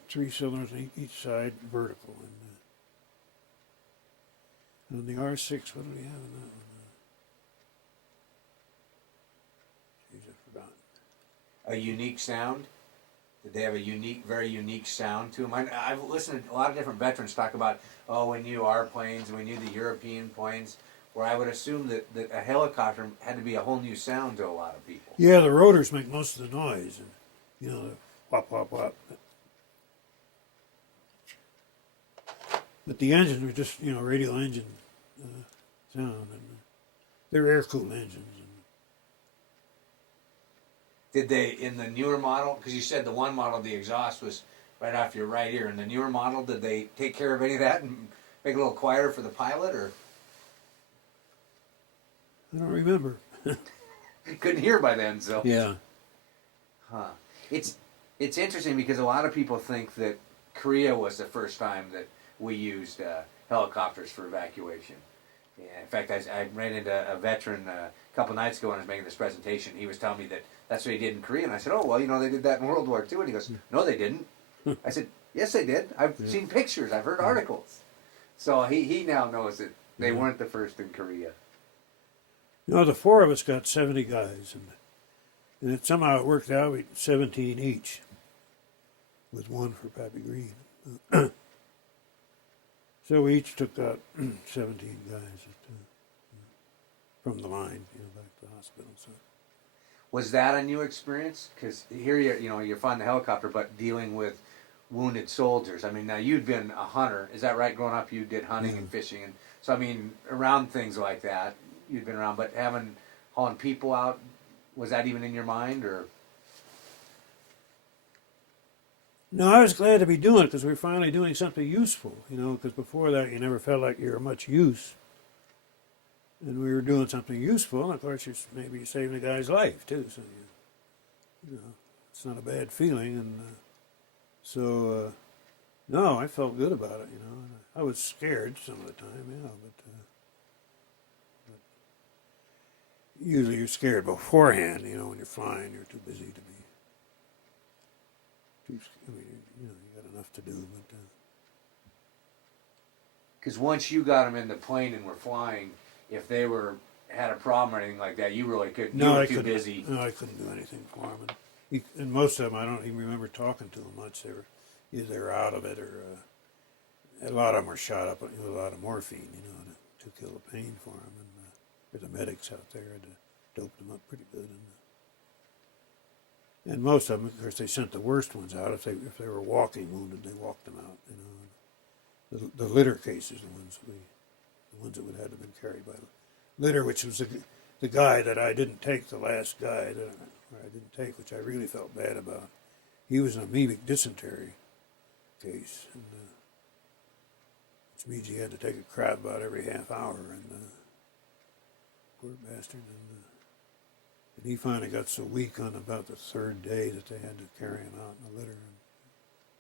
3 cylinders on each side, vertical. And on the R6, what do we have in that one? Geez, I forgot. A unique sound? Did they have a very unique sound to them? I've listened to a lot of different veterans talk about, we knew our planes and we knew the European planes, where I would assume that a helicopter had to be a whole new sound to a lot of people. Yeah, the rotors make most of the noise, and the whop, whop, whop. But the engines were just, radial engine sound, and they're air-cooled engines. Did they, in the newer model, because you said the one model, the exhaust was right off your right ear. And the newer model, did they take care of any of that and make it a little quieter for the pilot, or I don't remember. couldn't hear by then? So Yeah. huh? It's interesting because a lot of people think that Korea was the first time that we used helicopters for evacuation. Yeah, in fact, I ran into a veteran a couple nights ago when I was making this presentation. He was telling me that that's what he did in Korea, and I said, "Oh, well, they did that in World War II." And he goes, "No, they didn't." I said, "Yes, they did. I've seen pictures. I've heard articles." So he now knows that they weren't the first in Korea. The four of us got 70 guys, and it somehow worked out. We 17 each, with one for Pappy Green. So we each took out 17 guys from the line, back to the hospital. So Was that a new experience? Because here you're flying the helicopter, but dealing with wounded soldiers. I mean, now you'd been a hunter, is that right? Growing up, you did hunting and fishing, and so I mean, around things like that, you'd been around. But hauling people out, was that even in your mind, or? No, I was glad to be doing it because we were finally doing something useful, because before that you never felt like you were much use. And we were doing something useful, and of course maybe you're saving a guy's life too, so it's not a bad feeling. And no, I felt good about it, I was scared some of the time, but usually you're scared beforehand, when you're flying, you're too busy to be. You got enough to do, but Because once you got them in the plane and were flying, if they had a problem or anything like that, you really couldn't. no, You were I too couldn't. busy. No, I couldn't do anything for them. And most of them, I don't even remember talking to them much. Either they were out of it, or a lot of them were shot up with a lot of morphine, to kill the pain for them. And the medics out there had doped them up pretty good. And most of them, of course, they sent the worst ones out. If they were walking wounded, they walked them out. The litter cases, the ones that would have to been carried by litter, which was the guy that I didn't take, the last guy that I didn't take, which I really felt bad about. He was an amoebic dysentery case, and which means he had to take a crap about every half hour. And poor bastard. And he finally got so weak on about the third day that they had to carry him out in the litter. And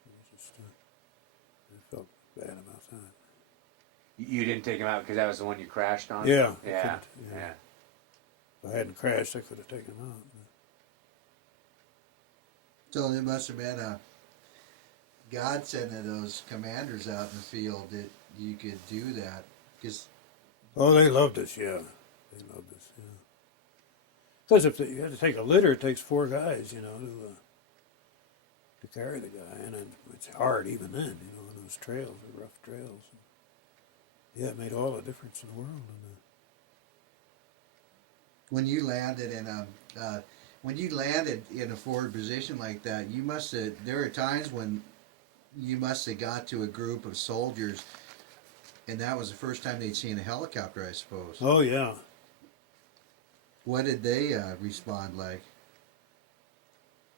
it was just, I felt bad about that. You didn't take him out because that was the one you crashed on? Yeah. Yeah. If I hadn't crashed, I could have taken him out. So it must have been a godsend to those commanders out in the field that you could do that. They loved us, yeah. They loved us, yeah. Because if you had to take a litter, it takes 4 guys, to carry the guy. And it's hard even then, on those trails, the rough trails. Yeah, it made all the difference in the world. When you landed in a forward position like that, there are times when you must have got to a group of soldiers, and that was the first time they'd seen a helicopter, I suppose. Oh, yeah. What did they respond like?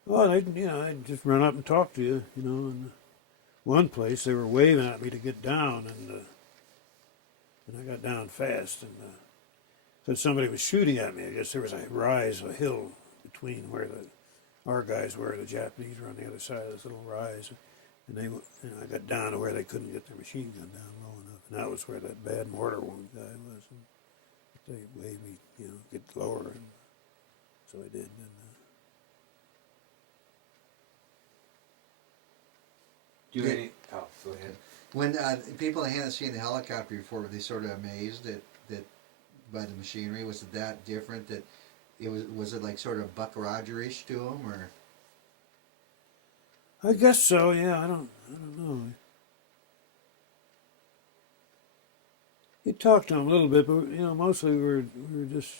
Well, I'd just run up and talk to you, And one place they were waving at me to get down, and I got down fast, and because somebody was shooting at me. I guess there was a hill between where our guys were, the Japanese were on the other side of this little rise, and I got down to where they couldn't get their machine gun down low enough, and that was where that bad mortar wound guy was. And they waved me, get lower, and so I did. And, Go ahead. When people hadn't seen the helicopter before, were they sort of amazed that by the machinery? Was it that different? That was it like sort of Buck Roger-ish to them, or? I guess so. Yeah, I don't know. You talked to them a little bit, but mostly we were just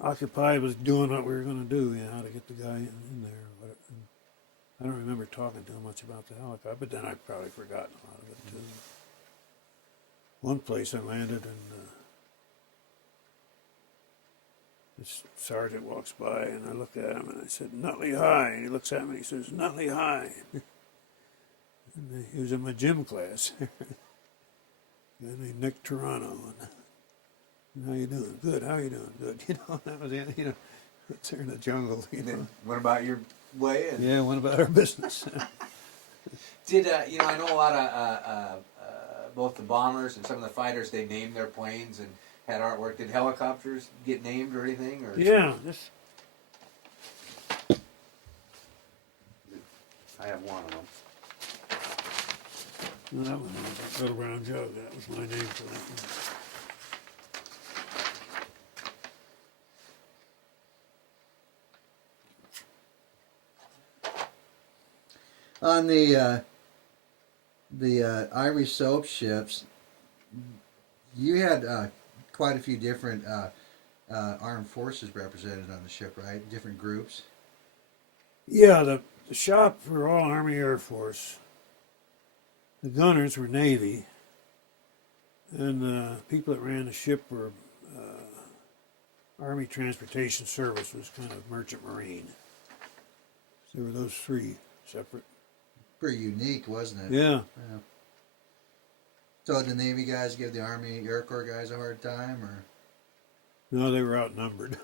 occupied with doing what we were going to do. How to get the guy in there. I don't remember talking to him much about the helicopter, but then I've probably forgotten a lot of it too. One place I landed this sergeant walks by, and I look at him, and I said, Nutley High. And he looks at me, and he says, Nutley High. And he was in my gym class. A guy named Nick Toronto. And how you doing? Good. How you doing? Good. You know, that was it. You know, it's there in the jungle. You know. What about your way? And Yeah, what about our business? did you know? I know a lot of both the bombers and some of the fighters. They named their planes and had artwork. Did helicopters get named or anything? Or Yeah, just I have one of them. well, that one, Little Brown Jug. That was my name for that one. On the Irish soap ships, you had quite a few different armed forces represented on the ship, right? Different groups. Yeah, the shop were all Army Air Force. The gunners were Navy, and the people that ran the ship were Army Transportation Service, was kind of Merchant Marine. So there were those three separate. Pretty unique, wasn't it? Yeah. Yeah. So did the Navy guys give the Army Air Corps guys a hard time, or? No, they were outnumbered.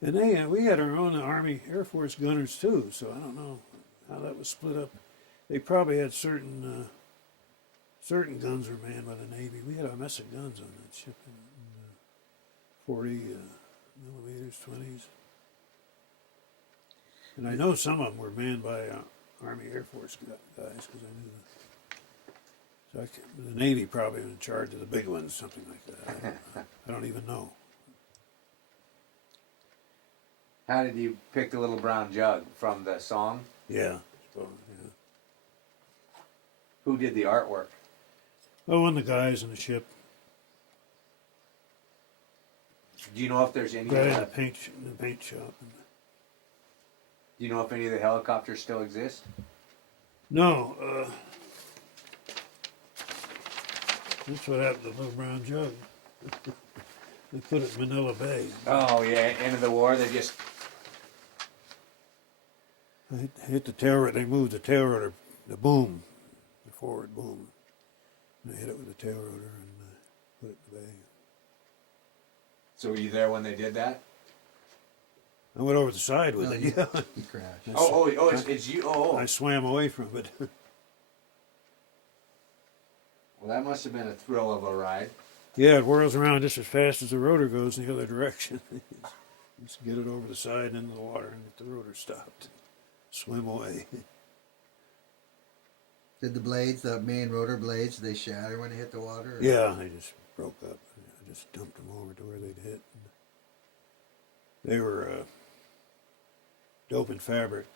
And we had our own Army Air Force gunners too, so I don't know how that was split up. They probably had certain guns were manned by the Navy. We had a mess of guns on that ship, 40 millimeters, 20s. And I know some of them were manned by Army Air Force guys, because I knew that. So the Navy probably was in charge of the big ones, something like that. I don't even know. How did you pick the Little Brown Jug? From the song? Yeah, I suppose, yeah. Who did the artwork? Oh, and the guys in the ship. Do you know if there's any? Guy in the paint shop. Do you know if any of the helicopters still exist? No, that's what happened to the Little Brown Jug. They put it in Manila Bay. Oh yeah, end of the war. They just Hit the tail rotor. They moved the tail rotor, the boom, the forward boom. And they hit it with the tail rotor and put it in the bay. So were you there when they did that? I went over the side with it. Yeah. He crashed. It's you. Oh. I swam away from it. Well, that must have been a thrill of a ride. Yeah, it whirls around just as fast as the rotor goes in the other direction. Just get it over the side and into the water and get the rotor stopped. Swim away. Did the blades, the main rotor blades, did they shatter when they hit the water? Or? Yeah, they just broke up. I just dumped them over to where they'd hit. They were dope and fabric,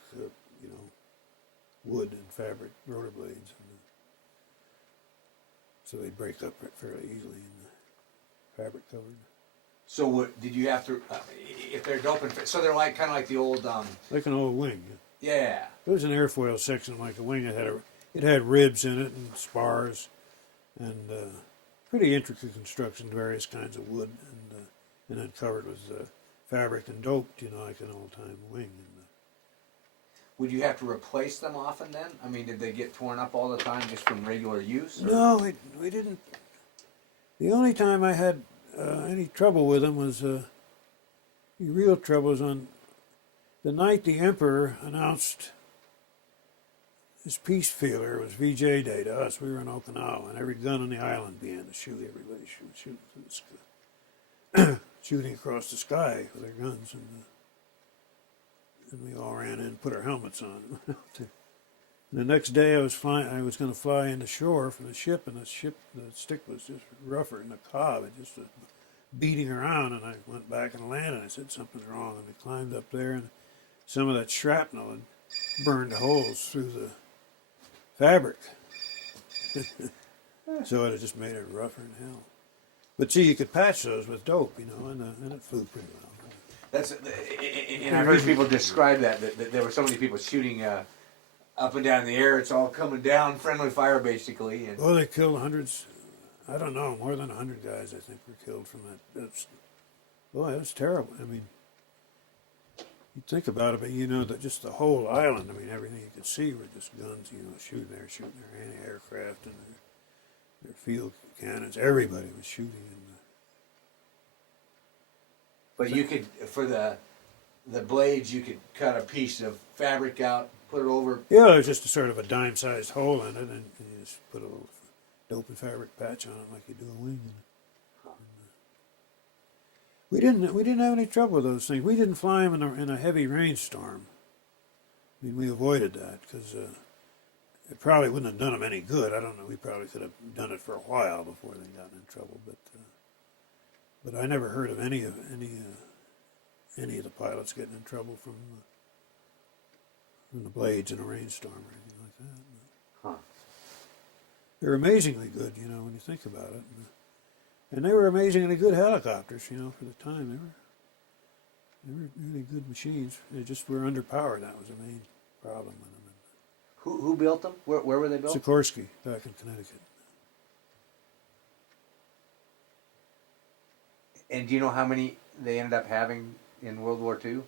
wood and fabric rotor blades. So they'd break up fairly easily in the fabric covered. So what did you have to? If they're dope and so they're like kind of like the old. Like an old wing. Yeah. It was an airfoil section like a wing. It had ribs in it and spars, and pretty intricate construction, various kinds of wood, and then covered with fabric and doped, like an old-time wing. Would you have to replace them often then? I mean, did they get torn up all the time just from regular use? Or? No, we didn't. The only time I had any trouble with them was the real trouble was on the night the Emperor announced his peace feeler. It was VJ Day to us. We were in Okinawa, and every gun on the island began to shoot. Everybody shooting through the sky, shooting across the sky with their guns, and we all ran in and put our helmets on. The next day, I was going to fly into shore from the ship, and the stick was just rougher than the cob. It just was beating around, and I went back and landed. I said, something's wrong, and we climbed up there, and some of that shrapnel had burned holes through the fabric. So it just made it rougher than hell. But see, you could patch those with dope, and it flew pretty well. And I've heard people describe that there were so many people shooting up and down in the air. It's all coming down, friendly fire basically. And Well, they killed hundreds I don't know, more than 100 guys, I think, were killed from that. Boy, that's terrible. I mean, you think about it, but you know that just the whole island, I mean, everything you could see were just guns, you know, shooting their anti-aircraft and their field cannons. Everybody was shooting. But you could, for the blades, you could cut a piece of fabric out, put it over. Yeah, there's just a sort of a dime-sized hole in it, and you just put a little dope and fabric patch on it like you do a wing. We didn't have any trouble with those things. We didn't fly them in a heavy rainstorm. I mean, we avoided that because it probably wouldn't have done them any good. I don't know. We probably could have done it for a while before they got in trouble. But I never heard of any of the pilots getting in trouble from the blades in a rainstorm or anything like that. Huh. They're amazingly good, you know, when you think about it. And they were amazingly good helicopters, you know, for the time. They were really good machines. They just were underpowered. That was the main problem with them. Who built them? Where were they built? Sikorsky, back in Connecticut. And do you know how many they ended up having in World War II?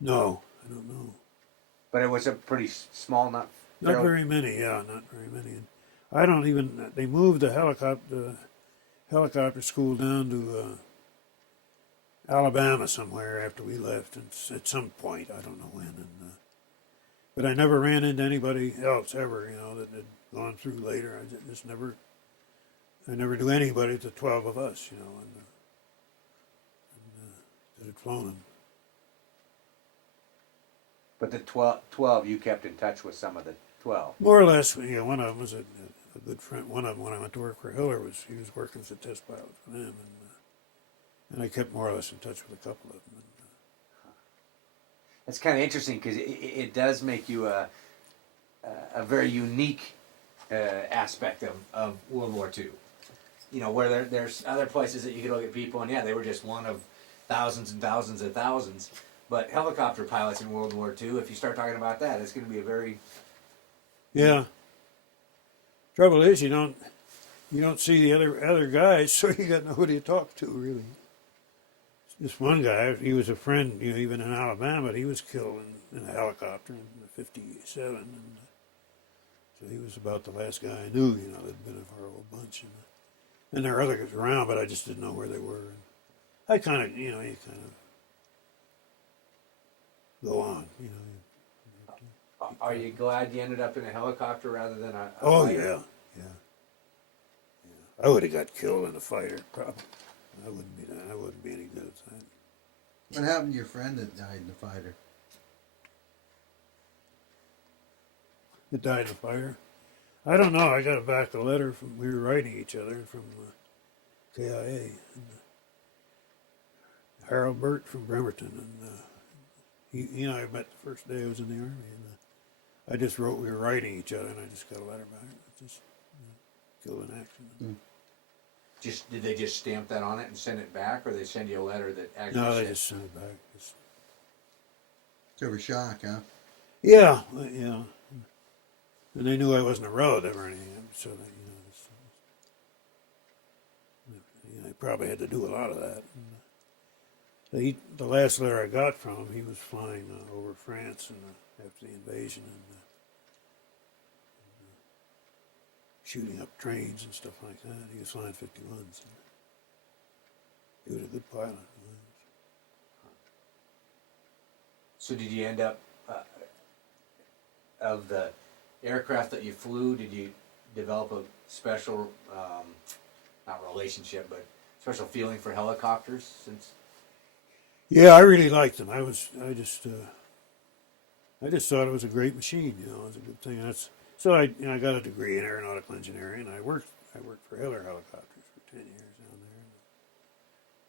No, I don't know. But it was a pretty small, Not very many, yeah, not very many. And I don't even, they moved the helicopter school down to Alabama somewhere after we left, and at some point, I don't know when. But I never ran into anybody else ever, you know, that had gone through later. I never knew anybody, the 12 of us, you know, that had flown them. But the 12, you kept in touch with some of the 12. More or less, yeah. One of them was a good friend. One of them, when I went to work for Hiller, he was working as a test pilot for them, and I kept more or less in touch with a couple of them. That's kind of interesting because it does make you a very unique aspect of World War II. You know, where there's other places that you could look at people, and yeah, they were just one of thousands and thousands and thousands. But helicopter pilots in World War II, if you start talking about that, it's going to be a very... Yeah. Trouble is, you don't see the other guys, so you got nobody to talk to, really. This one guy, he was a friend, you know, even in Alabama, but he was killed in a helicopter in '57, and so he was about the last guy I knew, you know, that'd been for a whole bunch, and there were others around, but I just didn't know where they were. And I kind of, you go on, you know. Are you glad you ended up in a helicopter rather than a Oh, fighter? yeah. I would have got killed in a fighter, probably. I wouldn't be any good at that. What happened to your friend that died in the fighter? That died in a fire? I don't know. I got back a letter from, we were writing each other from KIA. And, Harold Burt from Bremerton. And he and I met the first day I was in the Army. And I just wrote, we were writing each other, and I just got a letter back. Just killed in action. Mm. Did they just stamp that on it and send it back, or they send you a letter that actually No, they said... just sent it back. Sort of a shock, huh? Yeah. And they knew I wasn't a relative or anything, so they, I probably had to do a lot of that. And the last letter I got from him, he was flying over France after the invasion and shooting up trains and stuff like that. He was flying 51s. He was a good pilot. So did you end up, of the aircraft that you flew, did you develop a special, not relationship, but special feeling for helicopters since? Yeah, I really liked them. I just thought it was a great machine. You know, it was a good thing. So I got a degree in aeronautical engineering. I worked for Hiller Helicopters for 10 years down there.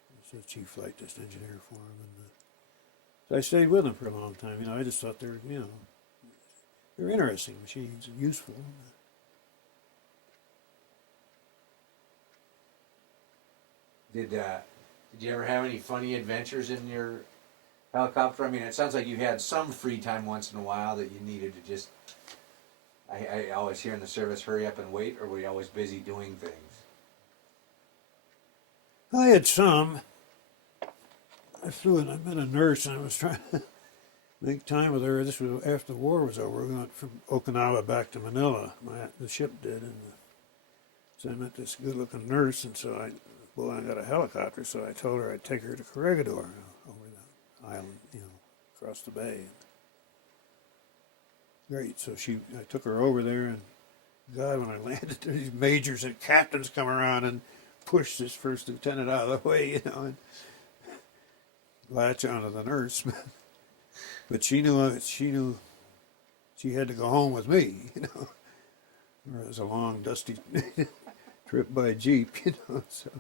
I was the chief flight test engineer for them, and so I stayed with them for a long time. You know, I just thought they're interesting machines and useful. Did you ever have any funny adventures in your helicopter? I mean, it sounds like you had some free time once in a while that you needed to just... I always hear in the service, hurry up and wait, or were you always busy doing things? I had some. I flew and I've been a nurse and I was trying to make time with her. This was after the war was over. We went from Okinawa back to Manila. The ship did, and so I met this good-looking nurse, and so I got a helicopter. So I told her I'd take her to Corregidor, over the island, across the bay. Great. So I took her over there, and God, when I landed, these majors and captains come around and pushed this first lieutenant out of the way, and latch onto the nurse. But she knew she had to go home with me, Or it was a long, dusty trip by jeep, So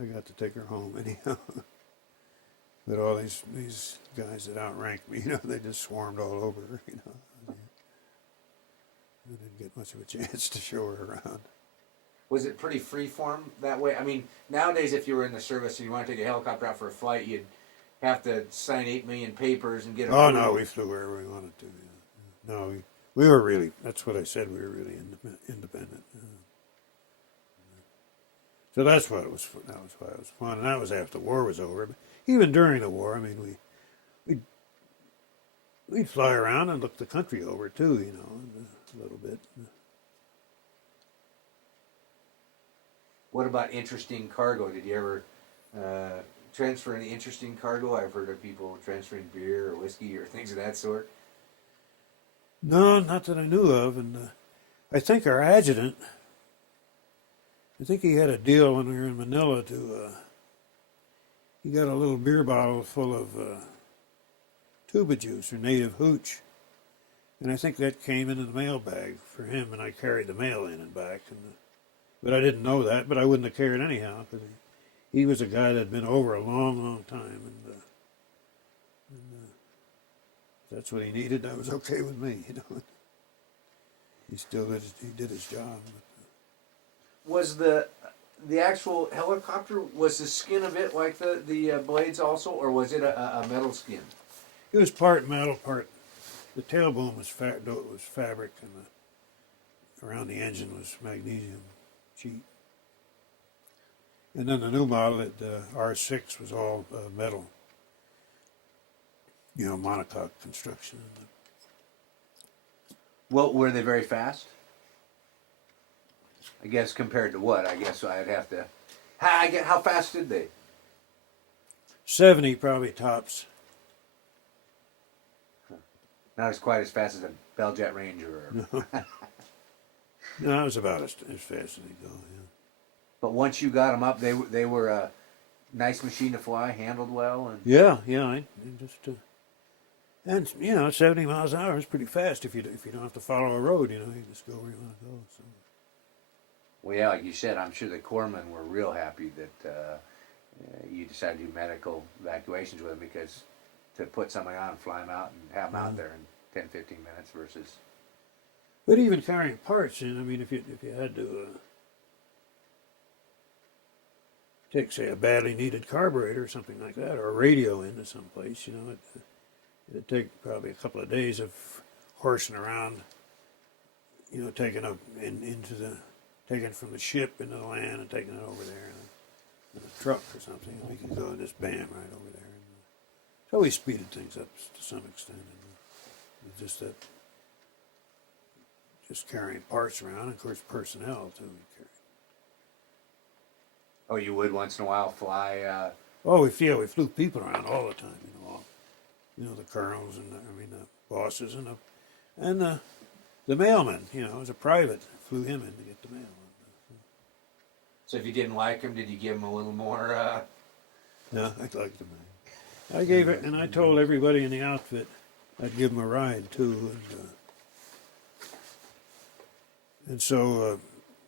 I got to take her home anyhow. But all these guys that outranked me, they just swarmed all over her, I didn't get much of a chance to show her around. Was it pretty freeform that way? I mean, nowadays, if you were in the service and you want to take a helicopter out for a flight, you'd have to sign 8 million papers and get. Oh no, we flew wherever we wanted to. Yeah. No, we were really. That's what I said. We were really independent. So that's what it was. That was why it was fun, and that was after the war was over. But even during the war, I mean, we'd fly around and look the country over too, a little bit. What about interesting cargo? Did you ever transfer any interesting cargo? I've heard of people transferring beer or whiskey or things of that sort. No, not that I knew of. And I think our adjutant, he had a deal when we were in Manila he got a little beer bottle full of tuba juice or native hooch. And I think that came in the mail bag for him, and I carried the mail in and back. But I didn't know that, but I wouldn't have cared anyhow, because he was a guy that had been over a long, long time, and that's what he needed. That was okay with me, He still did his job. Was the actual helicopter, was the skin of it like the blades also, or was it a metal skin? It was part metal, part. The tailbone was fabric, and around the engine was magnesium sheet. And then the new model, R6, was all metal, monocoque construction. Well, were they very fast? I guess compared to what? I guess I'd have to. How fast did they? 70 probably tops. Not as quite as fast as a Bell-Jet Ranger. No, it was about as fast as they go. Yeah. But once you got them up, they were a nice machine to fly, handled well, and Yeah. I just and 70 miles an hour is pretty fast if you don't have to follow a road. You just go where you want to go. So. Well, yeah, like you said, I'm sure the corpsmen were real happy that you decided to do medical evacuations with them, because to put somebody on and fly them out and have them out there in 10, 15 minutes versus. But even carrying parts, I mean, if you had to take, say, a badly needed carburetor or something like that, or a radio into some place, it'd take probably a couple of days of horsing around, taking from the ship into the land and taking it over there in a truck or something. We could go and just bam right over there. So we speeded things up to some extent. And just carrying parts around, and of course personnel too. Oh, you would once in a while fly. We flew people around all the time. The colonels and the bosses and the mailman. It was a private. Flew him in to get the mail. So if you didn't like him, did you give him a little more? No, I liked the man. I gave it, and I told everybody in the outfit I'd give them a ride too, and so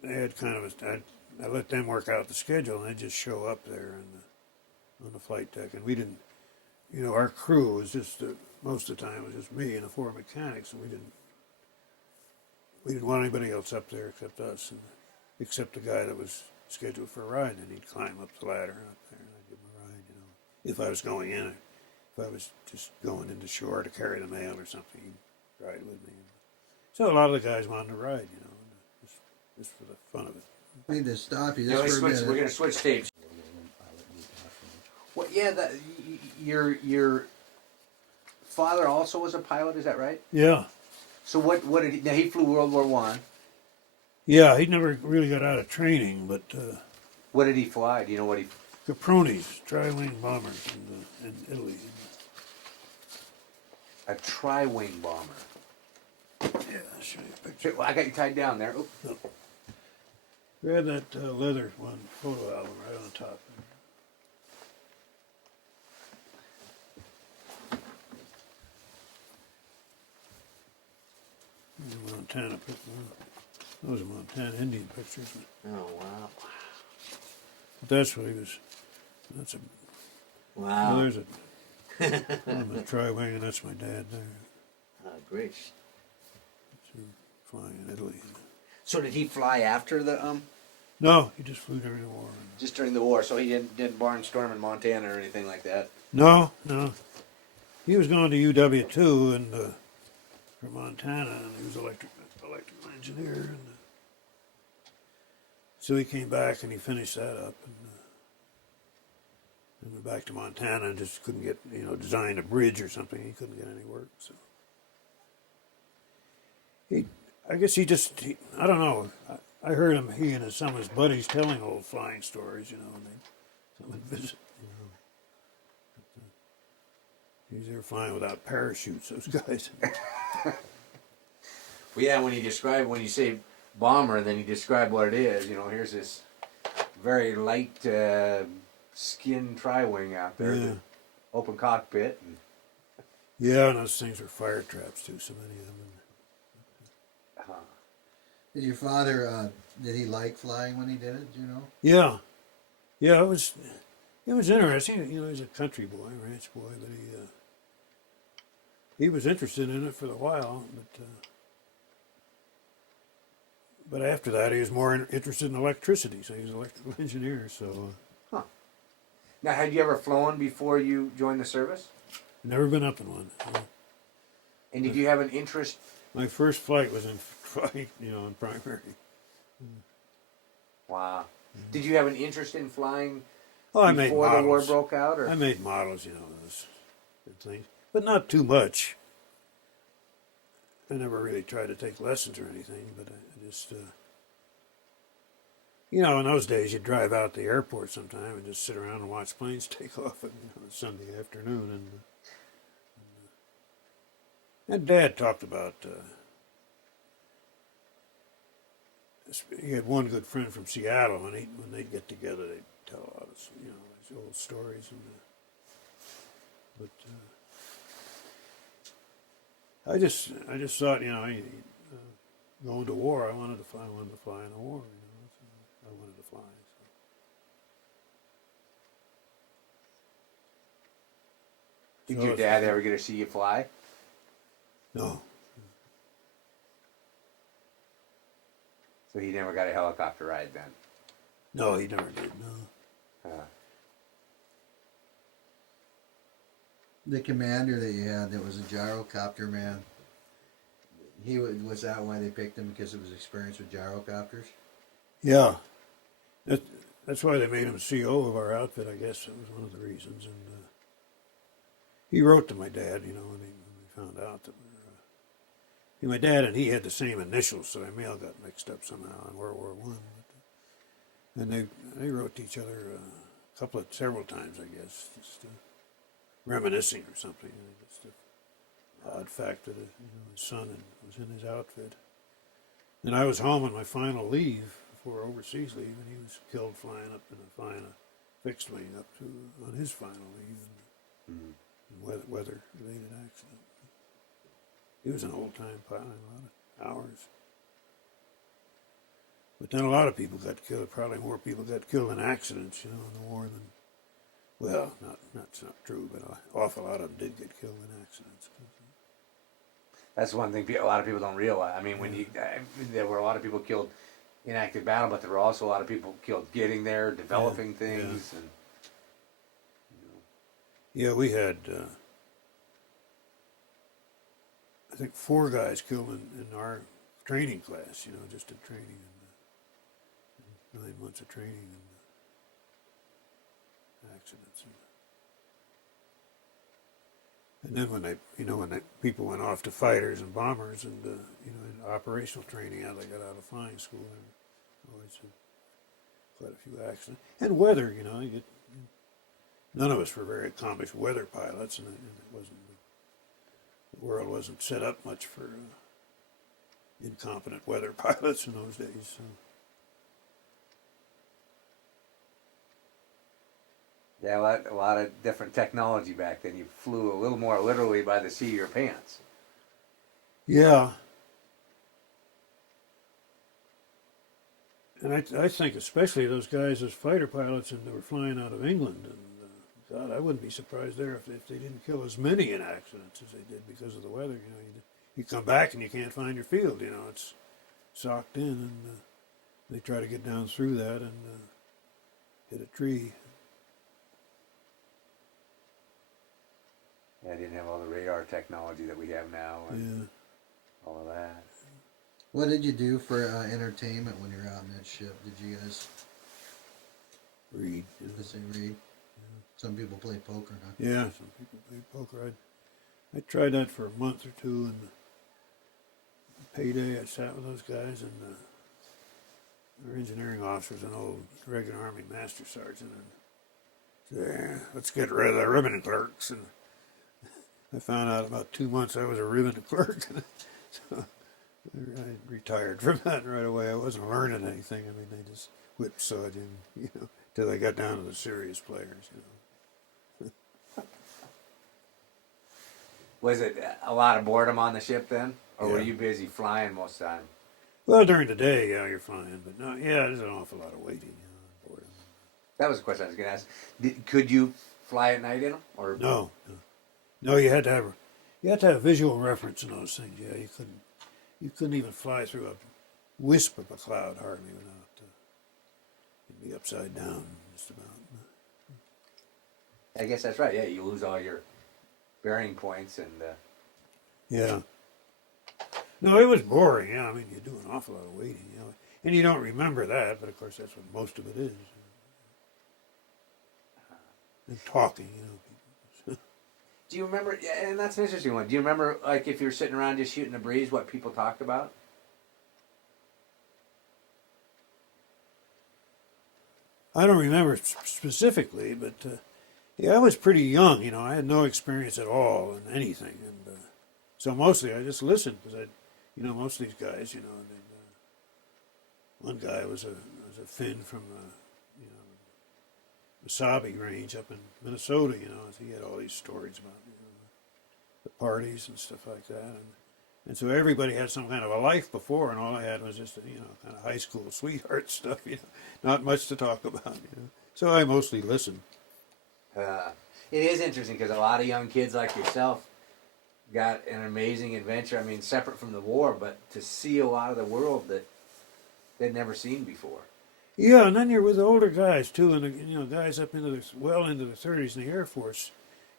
they had kind of I let them work out the schedule, and I'd just show up there on the flight deck, and we didn't, our crew was just most of the time it was just me and the 4 mechanics, and we didn't want anybody else up there except us, and except the guy that was scheduled for a ride, and he'd climb up the ladder up there, and I'd give him a ride, if I was going in, if I was just going into shore to carry the mail or something, he'd ride with me. So a lot of the guys wanted to ride, just for the fun of it. I need to stop you Yeah, just for a minute. we're going to switch tapes. Well, yeah, your father also was a pilot. Is that right? Yeah. So what did he? Now he flew World War One. Yeah, he never really got out of training, but What did he fly? Do you know what he? Capronis, tri-wing bombers in Italy. A tri-wing bomber. Yeah, I'll show you a picture. Well, I got you tied down there. Oop. Grab that leather one photo album right on top. Montana. Those are Montana Indian pictures. Oh wow! But that's what he was. That's a. Wow. Well, there's a tri-wing, and that's my dad there. Oh, great. Flying in Italy. So did he fly after the No, he just flew during the war. Just during the war, so he didn't barnstorm in Montana or anything like that. No. He was going to UW2 and from Montana, and he was electrical engineer. And so he came back and he finished that up, and went back to Montana and just couldn't get, design a bridge or something. He couldn't get any work. So I guess I don't know. I heard he and some of his buddies telling old flying stories, and some would visit. They were flying without parachutes, those guys. Well, yeah, when you say bomber, then you describe what it is. Here's this very light skin tri-wing out there, Yeah. open cockpit. And, Yeah, and those things were fire traps too. So many of them. Did your father, did he like flying when he did it, do you know? Yeah, it was interesting. He was a country boy, ranch boy, but he was interested in it for a while, but after that he was more interested in electricity. So he was an electrical engineer. So Now, had you ever flown before you joined the service? never been up in one. And did you have an interest? My first flight was in primary. Wow. Did you have an interest in flying Oh, I made before the war models. broke out? Or? I made models, those things, but not too much. I never really tried to take lessons or anything, but I just, in those days you'd drive out to the airport sometime and just sit around and watch planes take off on a Sunday afternoon. And Dad talked about, he had one good friend from Seattle, and when they'd get together, they'd tell a lot of, these old stories. I just thought, going to war, I wanted to fly in the war. So I wanted to fly. So. Did your dad ever get to see you fly? No. So he never got a helicopter ride then? No, he never did. No. The commander that you had that was a gyrocopter man, was that why they picked him, because of his experience with gyrocopters? Yeah. That's why they made him CO of our outfit, I guess. That was one of the reasons. And he wrote to my dad, when we found out that my dad and he had the same initials, so our mail got mixed up somehow in World War One. And they wrote to each other several times, I guess, just reminiscing or something. Just an odd fact that his son was in his outfit. And I was home on my final leave before overseas leave, and he was killed flying up in a fixed wing up on his final leave in weather-related accident. He was an old-time pilot, a lot of hours. But then a lot of people got killed. Probably more people got killed in accidents, in the war than. Well, that's not true, but an awful lot of them did get killed in accidents. That's one thing a lot of people don't realize. I mean, there were a lot of people killed in active battle, but there were also a lot of people killed getting there, developing things, and. Yeah, we had. I think 4 guys killed in our training class, just in training, and 9 months of training and accidents. And then when people went off to fighters and bombers and in operational training, how they got out of flying school, and always had quite a few accidents. And weather, none of us were very accomplished weather pilots, and it wasn't the world wasn't set up much for incompetent weather pilots in those days. So. Yeah, a lot of different technology back then. You flew a little more literally by the seat of your pants. Yeah. And I think especially those guys as fighter pilots and they were flying out of England. And God, I wouldn't be surprised there if they didn't kill as many in accidents as they did because of the weather. You come back and you can't find your field. It's socked in, and they try to get down through that and hit a tree. Yeah, I didn't have all the radar technology that we have now, and all of that. What did you do for entertainment when you were out on that ship? Did you guys read? Just read? Some people play poker, huh? Yeah, some people play poker. I tried that for a month or two, and payday I sat with those guys, and our engineering officer was an old regular Army master sergeant, and said, let's get rid of the ribbon clerks. And I found out about 2 months I was a ribbon clerk, so I retired from that right away. I wasn't learning anything. I mean, they just whipsawed you, till they got down to the serious players, Was it a lot of boredom on the ship then? Or were Yeah. you busy flying most of the time? Well, during the day, yeah, you're fine, but no, yeah, there's an awful lot of waiting, boredom. That was a question I was going to ask. Could you fly at night in them? Or No, you had to have visual reference in those things. Yeah, you couldn't even fly through a wisp of a cloud hardly without you'd be upside down just about. I guess that's right. Yeah, you lose all your bearing points and. Yeah. No, it was boring. Yeah, I mean, you do an awful lot of waiting, and you don't remember that, but of course that's what most of it is. And talking, people. Do you remember? Yeah, and that's an interesting one. Do you remember, like, if you're sitting around just shooting the breeze, what people talked about? I don't remember specifically, but yeah, I was pretty young. I had no experience at all in anything, and so mostly I just listened because most of these guys, one guy was a Finn from Wasabi Range up in Minnesota. He had all these stories about the parties and stuff like that, and so everybody had some kind of a life before, and all I had was just kind of high school sweetheart stuff. Not much to talk about. So I mostly listened. It is interesting because a lot of young kids like yourself got an amazing adventure. I mean, separate from the war, but to see a lot of the world that they'd never seen before. Yeah, and then you're with the older guys too, and guys up into the 30s in the Air Force,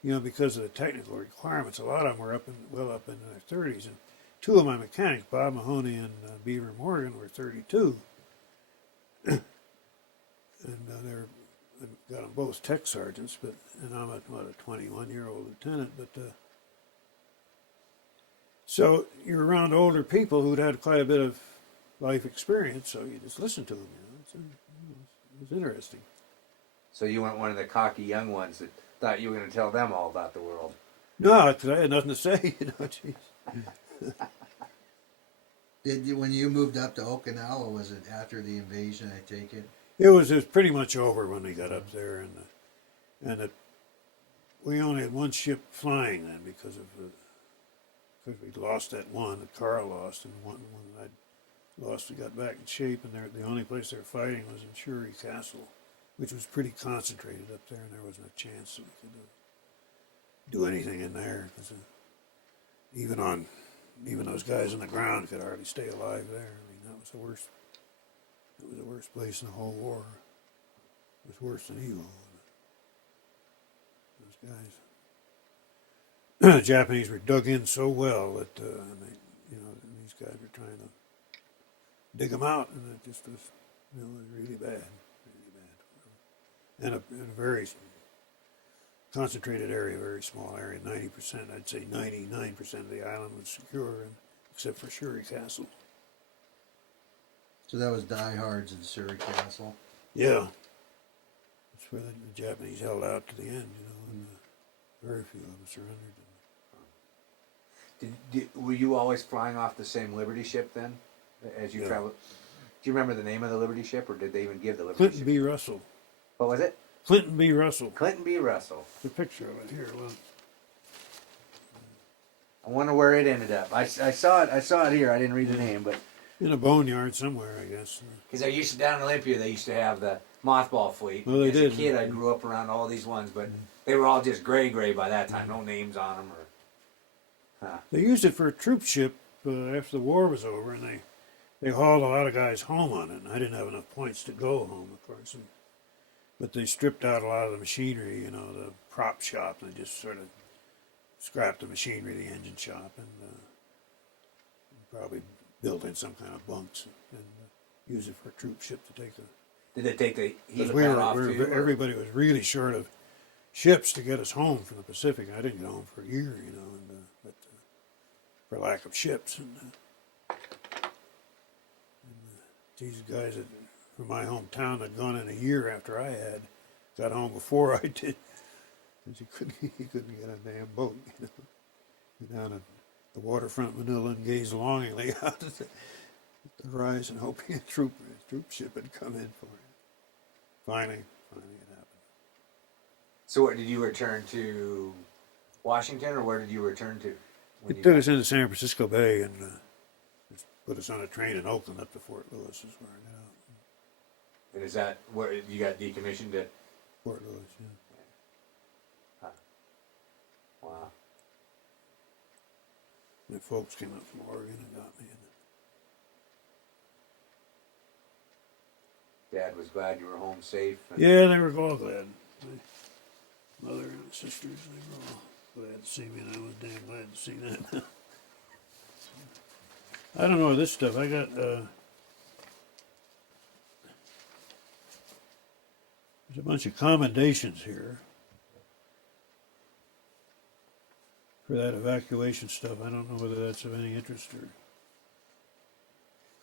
because of the technical requirements. A lot of them were up into their 30s, and two of my mechanics, Bob Mahoney and Beaver Morgan, were 32, and they're. I got them both tech sergeants, and I'm a 21-year-old lieutenant. But so you're around older people who'd had quite a bit of life experience, so you just listen to them. It was interesting. So you weren't one of the cocky young ones that thought you were going to tell them all about the world. No, because I had nothing to say. Jeez. Did you, when you moved up to Okinawa, was it after the invasion, I take it? It was pretty much over when we got up there, and we only had one ship flying then because we lost that one that Carl lost, and one that I'd lost. We got back in shape, and the only place they were fighting was in Shuri Castle, which was pretty concentrated up there, and there wasn't a chance that we could do anything in there. Because even those guys on the ground could hardly stay alive there. I mean, that was the worst. It was the worst place in the whole war. It was worse than Iwo. Those guys. The Japanese were dug in so well that these guys were trying to dig them out, and it just was, it was really bad, and a very concentrated area, very small area. 90%, I'd say 99% of the island was secure, except for Surrey Castle. So that was diehards in Surrey Castle. Yeah, that's where the Japanese held out to the end, and very few of them surrendered. Were you always flying off the same Liberty ship then, as you traveled? Do you remember the name of the Liberty ship, or did they even give the Liberty Clinton ship? B. Russell. What was it? Clinton B. Russell. Clinton B. Russell. The picture of it here. Look. I wonder where it ended up. I saw it. I saw it here. I didn't read the name, but In a boneyard somewhere, I guess. because I used to down in Olympia, they used to have the mothball fleet. Well, they As did. a kid, I grew up around all these ones, but they were all just gray by that time. No names on them, or They used it for a troop ship after the war was over, and they hauled a lot of guys home on it. And I didn't have enough points to go home, of course. But they stripped out a lot of the machinery, the prop shop. They just sort of scrapped the machinery, the engine shop, and probably built in some kind of bunks and use it for a troop ship to take the. did they take the heat We off were, too? Or- everybody was really short of ships to get us home from the Pacific. I didn't get home for a year, but for lack of ships. These guys from my hometown had gone in a year after I had, got home before I did. Because you couldn't get a damn boat, Go down at the waterfront Manila and gaze longingly out at the horizon, hoping a troop ship had come in for it. Finally it happened. So, what did you return to? Washington, or where did you return to? when It you took got- us into San Francisco Bay and just put us on a train in Oakland up to Fort Lewis is where I got out. And is that where you got decommissioned at? Fort Lewis, yeah. Wow. My folks came up from Oregon and got me. Dad was glad you were home safe. And Yeah, they were all glad. My mother and sisters, they were all glad to see me, and I was damn glad to see them. I don't know this stuff. I got, there's a bunch of commendations here for that evacuation stuff. I don't know whether that's of any interest or.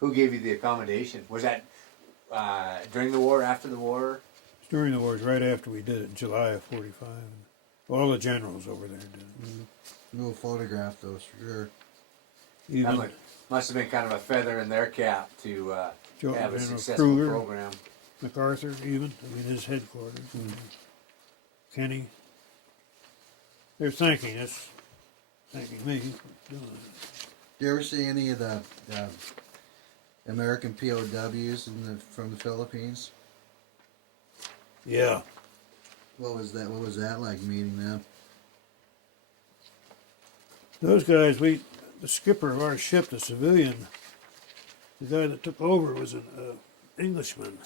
Who gave you the accommodation? Was that during the war, after the war? During the wars, right after we did it in July of '45. All the generals over there did it. We'll photograph those for sure. Even Must have been kind of a feather in their cap to have a General successful Kruger, program. MacArthur, his headquarters. Kenny. They're thanking us, thanking me for doing it. Do you ever see any of the American POWs from the Philippines? Yeah. What was that like meeting them? Those guys, the skipper of our ship, the civilian, the guy that took over was an Englishman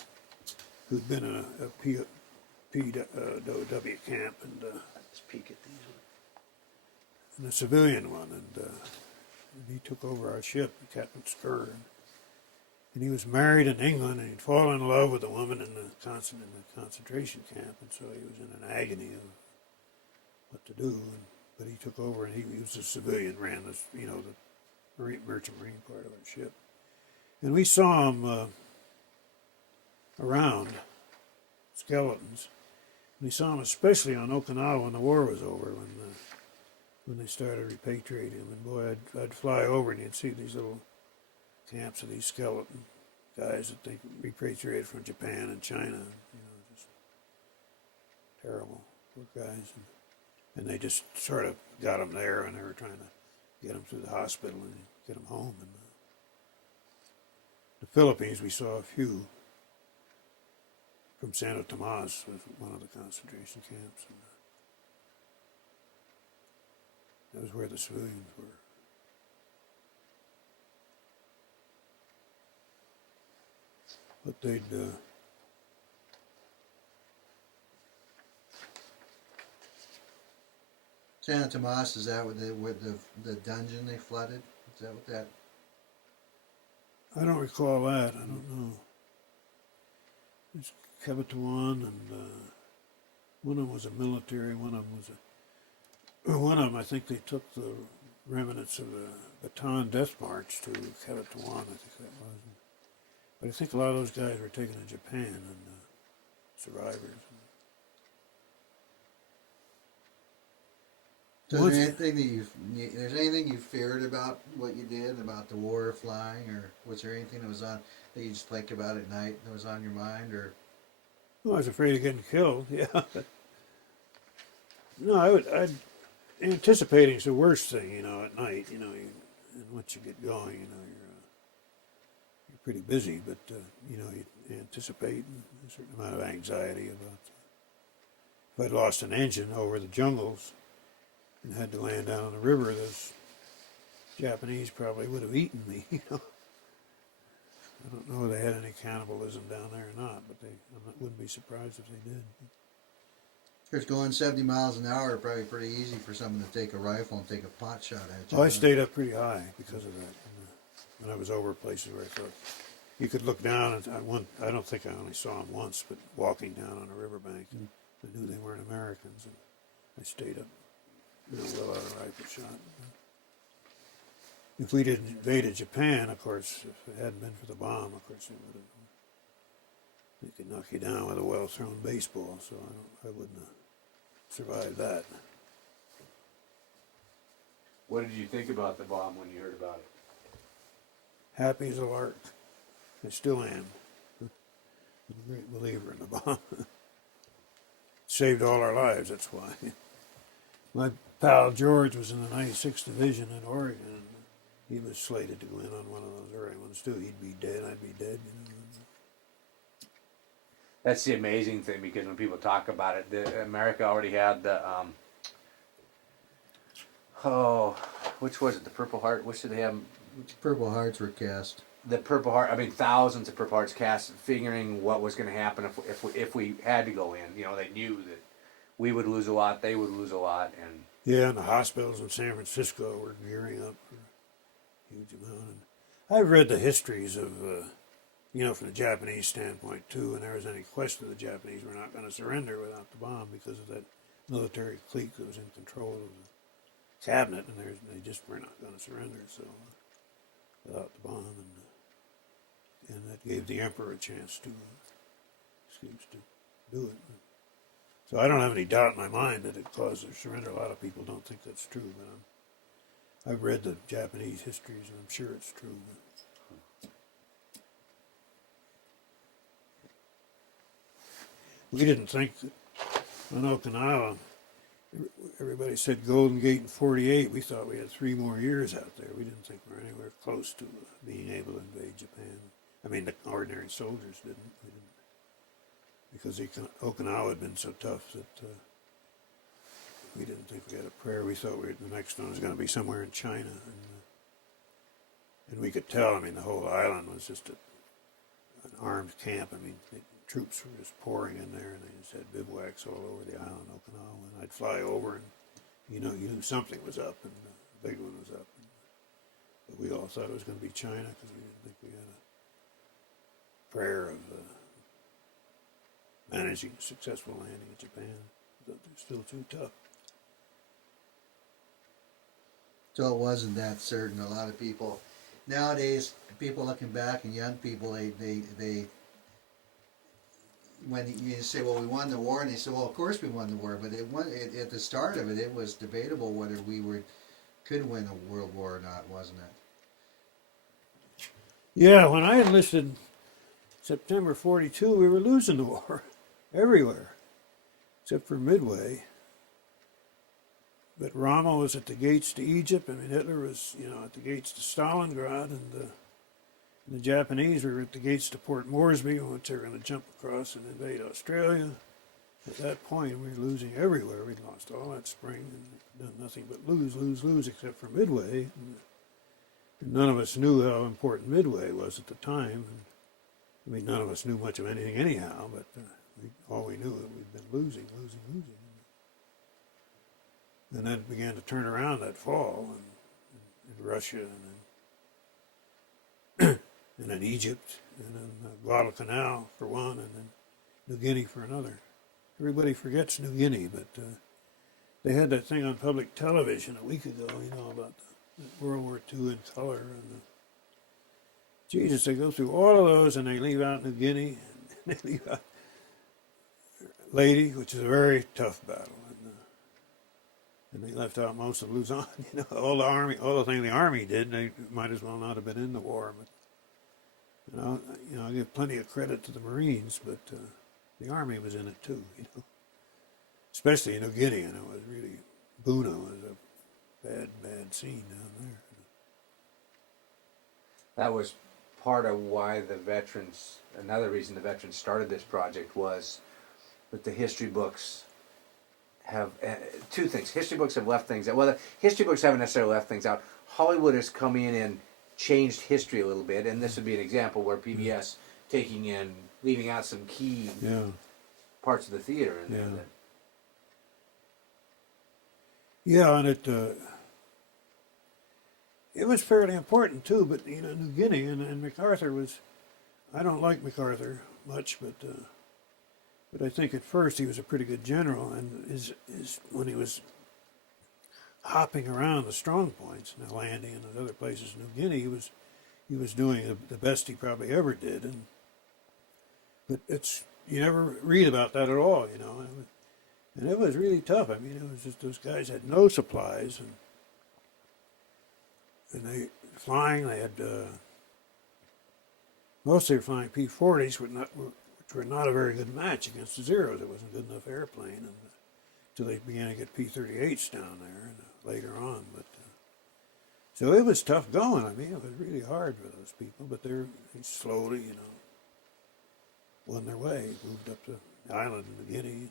who'd been in a POW camp, and let's peek at these. And a civilian one, and he took over our ship, Captain Skur. And he was married in England, and he'd fallen in love with a woman in the concentration camp, and so he was in an agony of what to do. But he took over, and he was a civilian, ran this, the merchant marine part of our ship. And we saw him around, skeletons. And we saw him especially on Okinawa when the war was over, when they started repatriating him. And boy, I'd fly over, and you'd see these little camps of these skeleton guys that they repatriated from Japan and China, just terrible, poor guys. And they just sort of got them there, and they were trying to get them through the hospital and get them home. And the Philippines, we saw a few from Santo Tomas, was one of the concentration camps. And that was where the civilians were. But they'd Santa Tomas, is that with the dungeon they flooded? Is that what that? I don't recall that. I don't know. There's Cabanatuan and One of them was a military, one of them was one of them, I think they took the remnants of a Bataan death march to Cabanatuan, I think that was. But I think a lot of those guys were taken to Japan and survivors. So is there anything that there's anything you feared about what you did, about the war of flying, or was there anything that was on that you just think about at night that was on your mind, or? Well, I was afraid of getting killed, yeah. No, I'd anticipating's the worst thing, at night, and once you get going, you're pretty busy, but, you anticipate a certain amount of anxiety about, if I'd lost an engine over the jungles and had to land down on the river, those Japanese probably would have eaten me, I don't know if they had any cannibalism down there or not, but wouldn't be surprised if they did. Because going 70 miles an hour is probably pretty easy for someone to take a rifle and take a pot shot at you. Oh, I stayed up pretty high because of that. When I was over places where I thought you could look down, and I don't think I only saw them once, but walking down on a riverbank, and I knew they weren't Americans, and I stayed up, well out of rifle shot. If we'd invaded Japan, of course, if it hadn't been for the bomb, of course, they could knock you down with a well-thrown baseball, so I wouldn't have survived that. What did you think about the bomb when you heard about it? Happy as a lark. I still am. I'm a great believer in the bomb. Saved all our lives, that's why. My pal George was in the 96th Division in Oregon, and he was slated to go in on one of those early ones too. He'd be dead, I'd be dead. That's the amazing thing, because when people talk about it, America already had the which was it? The Purple Heart. Which did they have? Purple Hearts were cast. The Purple Heart. I mean, thousands of Purple Hearts cast, figuring what was going to happen if we had to go in. They knew that we would lose a lot, they would lose a lot, and yeah, and the hospitals in San Francisco were gearing up for a huge amount. And I've read the histories of. From the Japanese standpoint, too, and there was any question the Japanese were not going to surrender without the bomb because of that military clique that was in control of the cabinet, and they just were not going to surrender, so without the bomb, and that gave the emperor a chance to, do it. So I don't have any doubt in my mind that it caused their surrender. A lot of people don't think that's true, but I've read the Japanese histories, and I'm sure it's true. We didn't think that on Okinawa, everybody said Golden Gate in 48. We thought we had 3 more years out there. We didn't think we were anywhere close to being able to invade Japan. I mean, the ordinary soldiers didn't. Because Okinawa had been so tough that we didn't think we had a prayer. We thought the next one was going to be somewhere in China. And we could tell, the whole island was just an armed camp. Troops were just pouring in there, and they just had bivouacs all over the island, Okinawa. And I'd fly over, and you knew something was up, and a big one was up. But we all thought it was going to be China because we didn't think we had a prayer of managing a successful landing in Japan. But they're still too tough. So it wasn't that certain. A lot of people nowadays, people looking back, and young people, they when you say, well, we won the war, and they say, well, of course we won the war, but at the start of it, it was debatable whether we could win a world war or not, wasn't it? Yeah, when I enlisted September 42, we were losing the war everywhere, except for Midway. But Rommel was at the gates to Egypt. Hitler was, at the gates to Stalingrad, and the Japanese were at the gates to Port Moresby, which they were going to jump across and invade Australia. At that point, we were losing everywhere. We'd lost all that spring and done nothing but lose, except for Midway. And none of us knew how important Midway was at the time. None of us knew much of anything anyhow, but all we knew was we'd been losing. And then it began to turn around that fall in Russia and then Egypt, and then Guadalcanal for one, and then New Guinea for another. everybody forgets New Guinea, but they had that thing on public television a week ago, about the World War II in color. And Jesus, they go through all of those and they leave out New Guinea, and they leave out Lady, which is a very tough battle. And they left out most of Luzon, all the thing the army did. They might as well not have been in the war. But I give plenty of credit to the Marines, but the army was in it too. Especially in New Guinea. It was really Buna was a bad scene down there. That was part of why the veterans. Another reason the veterans started this project was that the history books have two things. History books have left things out. Well, the history books haven't necessarily left things out. Hollywood has come in and changed history a little bit, and this would be an example where PBS leaving out some key parts of the theater. And it was fairly important too. But New Guinea and MacArthur was. I don't like MacArthur much, but I think at first he was a pretty good general, and when he was hopping around the strong points, Landing and other places in New Guinea, he was doing the best he probably ever did. But you never read about that at all, and it was really tough. I mean, it was just those guys had no supplies, and they had mostly were flying P-40s, which were not a very good match against the Zeros. It wasn't a good enough airplane until they began to get P-38s down there and later on. But so it was tough going. I mean, it was really hard for those people, but they slowly, won their way, moved up to the island of New Guinea.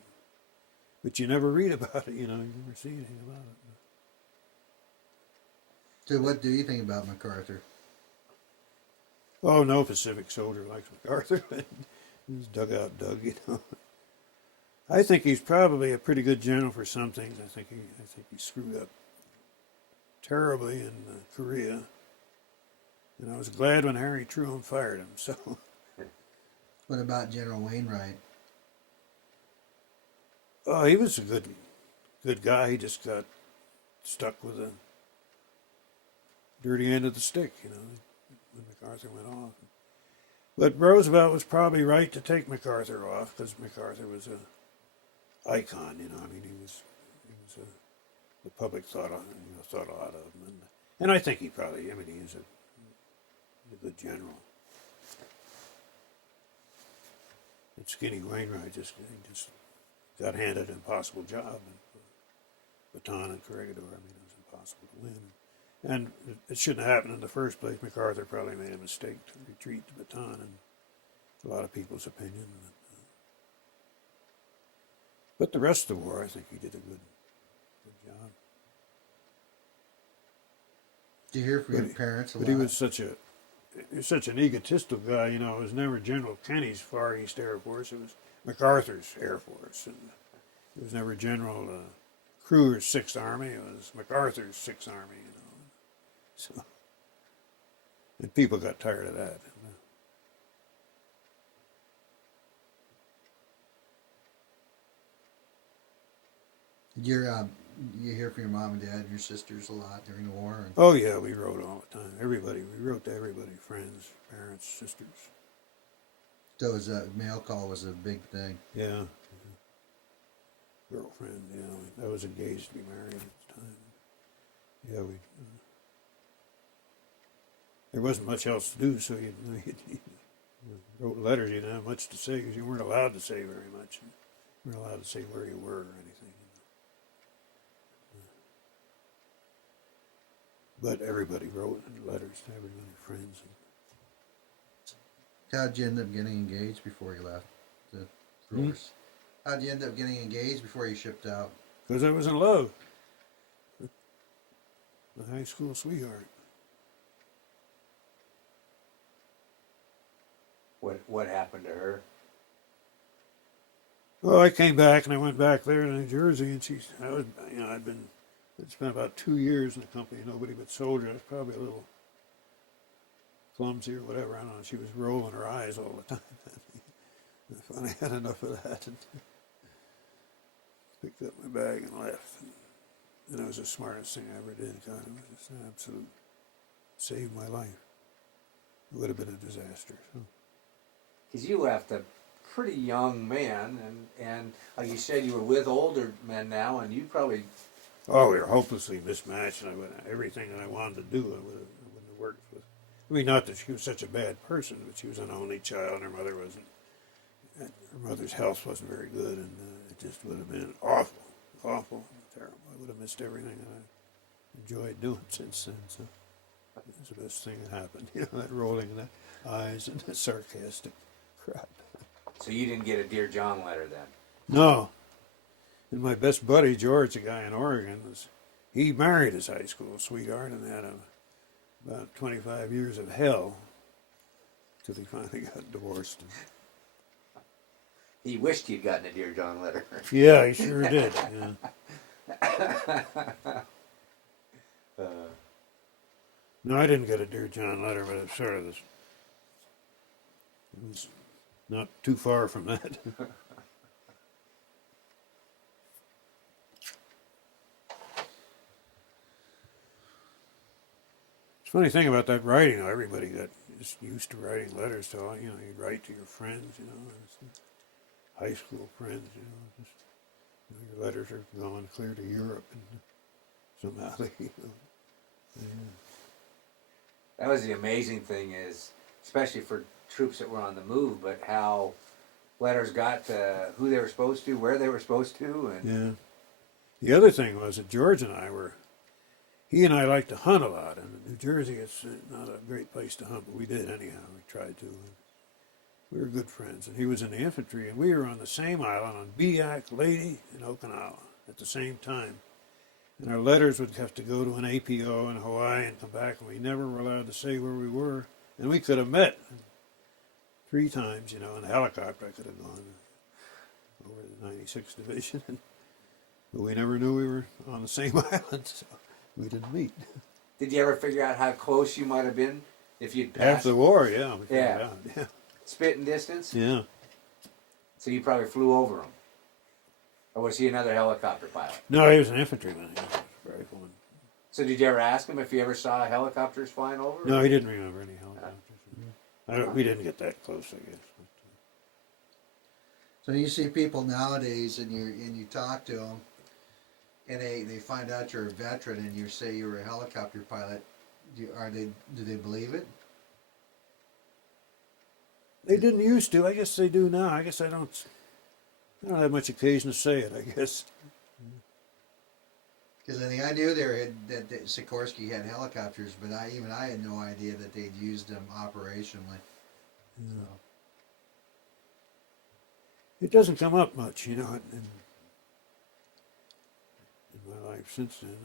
But you never read about it, you never see anything about it. So what do you think about MacArthur? Oh, no Pacific soldier likes MacArthur. He's dug out Doug, I think he's probably a pretty good general for some things. I think he screwed up terribly in Korea, and I was glad when Harry Truman fired him. So, what about General Wainwright? Oh, he was a good guy. He just got stuck with the dirty end of the stick, when MacArthur went off. But Roosevelt was probably right to take MacArthur off because MacArthur was an icon. He was the public thought a lot of him, and I think he probably. He was a good general. And Skinny Wainwright just got handed an impossible job, and Bataan and Corregidor. It was impossible to win. And it shouldn't have happened in the first place. MacArthur probably made a mistake to retreat to Bataan, in a lot of people's opinion. But the rest of the war, I think he did a good job. Did you hear from your parents a lot? But he was such an egotistical guy. It was never General Kenny's Far East Air Force. It was MacArthur's Air Force, and it was never General Kruger's Sixth Army. It was MacArthur's Sixth Army. So, and people got tired of that. Did you hear from your mom and dad and your sisters a lot during the war? Oh yeah, we wrote all the time. We wrote to everybody, friends, parents, sisters. So it was mail call was a big thing. Yeah. Girlfriend, I was engaged to be married at the time. Yeah, there wasn't much else to do, so you wrote letters. You didn't have much to say because you weren't allowed to say very much. You weren't allowed to say where you were or anything. But everybody wrote letters to everybody, friends. How'd you end up getting engaged before you left the force? How'd you end up getting engaged before you shipped out? Because I was in love. My high school sweetheart. What happened to her? Well, I came back and I went back there to New Jersey, and I'd spent about 2 years in the company, nobody but soldiers. I was probably a little clumsy or whatever. I don't know. She was rolling her eyes all the time. I finally had enough of that. picked up my bag and left. And that was the smartest thing I ever did, kind of. It's an absolute, saved my life. It would have been a disaster. So. Because you left a pretty young man, and like you said, you were with older men now, and you probably... Oh, we were hopelessly mismatched, and everything that I wanted to do, I wouldn't have worked with. I mean, not that she was such a bad person, but she was an only child, and her mother's health wasn't very good, and it just would have been awful, terrible. I would have missed everything that I enjoyed doing since then. So it was the best thing that happened. You know, that rolling of the eyes and the sarcastic crap. So you didn't get a Dear John letter then? No. And my best buddy, George, a guy in Oregon, he married his high school sweetheart and had about 25 years of hell till he finally got divorced. He wished he'd gotten a Dear John letter. Yeah, he sure did. Yeah. No, I didn't get a Dear John letter, but it's sort of this. It was not too far from that. Funny thing about that writing, though, everybody got just used to writing letters to all, you'd write to your friends, high school friends, just, your letters are going clear to Europe, and somehow they, yeah. That was the amazing thing is, especially for troops that were on the move, but how letters got to who they were supposed to, where they were supposed to, and... Yeah. The other thing was that George and I he and I liked to hunt a lot, and New Jersey, it's not a great place to hunt, but we did anyhow. We tried to. We were good friends, and he was in the infantry, and we were on the same island on Biak, Lady, and Okinawa at the same time. And our letters would have to go to an APO in Hawaii and come back, and we never were allowed to say where we were. And we could have met 3 times, in a helicopter. I could have gone over the 96th Division, but we never knew we were on the same island, so we didn't meet. Did you ever figure out how close you might have been if you'd passed? After the war, yeah. We Yeah. found out, yeah. Spitting distance? Yeah. So you probably flew over him. Or was he another helicopter pilot? No, he was an infantryman. He was a rifleman. So did you ever ask him if he ever saw helicopters flying over? No, he didn't remember any helicopters. We didn't get that close, I guess. So you see people nowadays, and you talk to them, and they find out you're a veteran, and you say you were a helicopter pilot. Do they believe it? They didn't used to. I guess they do now. I guess I don't have much occasion to say it, I guess. Because I knew that Sikorsky had helicopters, but I had no idea that they'd used them operationally. Yeah. So. It doesn't come up much, in my life since then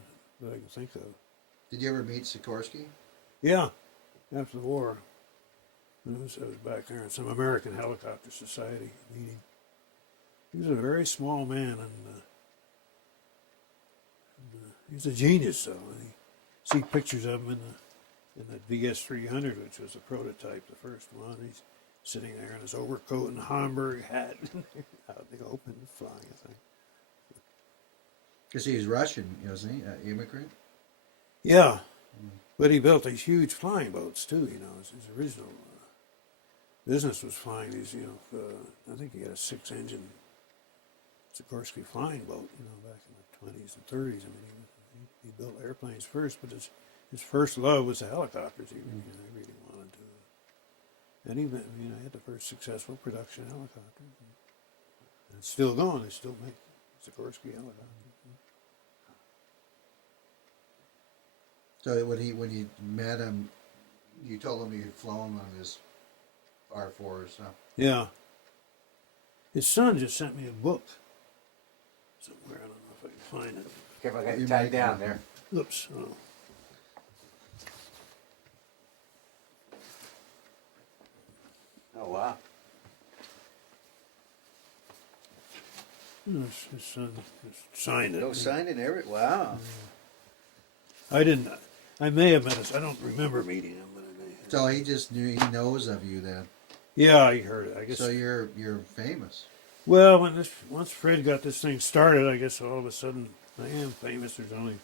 that I can think of. Did you ever meet Sikorsky? Yeah, after the war. I was back there in some American Helicopter Society meeting. He was a very small man, and he was a genius, though. And you see pictures of him in the VS-300, which was the prototype, the first one. He's sitting there in his overcoat and Homburg hat, out in the open, flying a thing. Because he was Russian, wasn't he? Immigrant? Yeah, but he built these huge flying boats, too, His original business was flying these, I think he had a 6-engine Sikorsky flying boat, back in the 20s and 30s. I mean, he built airplanes first, but his first love was the helicopters. He really wanted to. And he had the first successful production helicopter. And it's still going. They still make Sikorsky helicopters. So when you met him, you told him you'd flown on his R4s, huh? Yeah. His son just sent me a book somewhere. I don't know if I can find it. Careful, I got you tied down there. Oops. Oh. Oh, wow. His son just signed it. No sign in every. Wow. I didn't. I may have met him. I don't remember meeting him, but I may have. So he just knew, he knows of you then. Yeah, I heard it. I guess. So you're famous. Well, once Fred got this thing started, I guess all of a sudden I am famous. There's only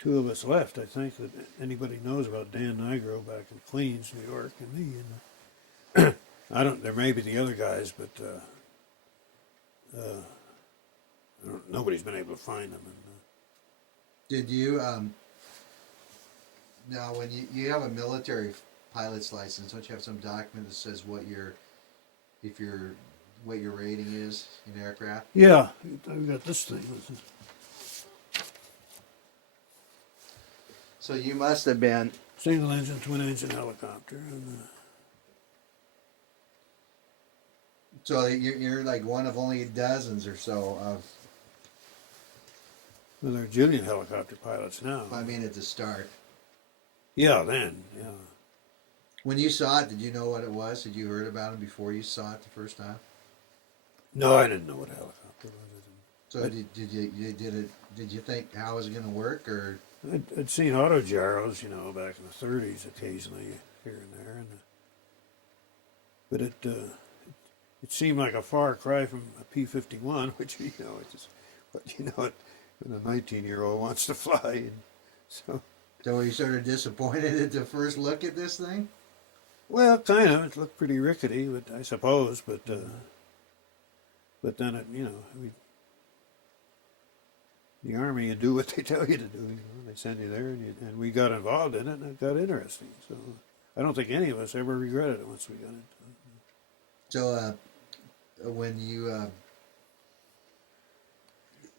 two of us left, I think, that anybody knows about Dan Nigro back in Queens, New York, and me. And I don't. There may be the other guys, but nobody's been able to find them. And, Did you now when you have a military pilot's license, don't you have some document that says what your rating is in aircraft? yeah, I've got this thing. So you must have been. Single engine, twin engine helicopter. And, So you're like one of only dozens or so of. well, they're Julian helicopter pilots now. I mean, at the start. Yeah, then, yeah. When you saw it, did you know what it was? Did you heard about it before you saw it the first time? No, I didn't know what a helicopter was. So did you think how was it going to work, or? I'd seen auto gyros, back in the 30s occasionally here and there, but it seemed like a far cry from a P-51, which when a 19-year-old wants to fly, and so. So were you sort of disappointed at the first look at this thing? Well, kind of. It looked pretty rickety, but I suppose. But then the Army, you do what they tell you to do. They send you there, and we got involved in it, and it got interesting. So I don't think any of us ever regretted it once we got into it. So when you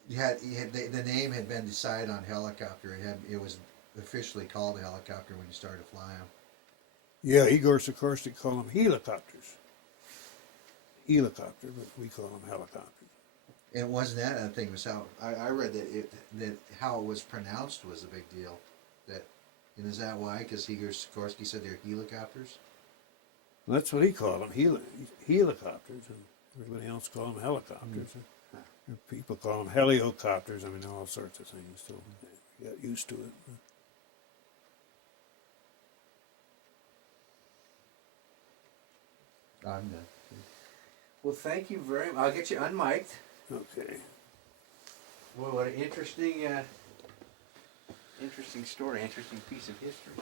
the name had been decided on helicopter, it was officially called a helicopter when you started flying. Yeah, Igor Sikorsky called them helicopters. Helicopter, but we call them helicopters. And wasn't that a thing? Was how I read that how it was pronounced was a big deal. And is that why? Because Igor Sikorsky said they're helicopters. Well, that's what he called them, helicopters, and everybody else called them helicopters. And people call them heliocopters. I mean, all sorts of things. So we got used to it. I'm done. Well, thank you very much. I'll get you unmiked. Okay. Boy, what an interesting story, interesting piece of history.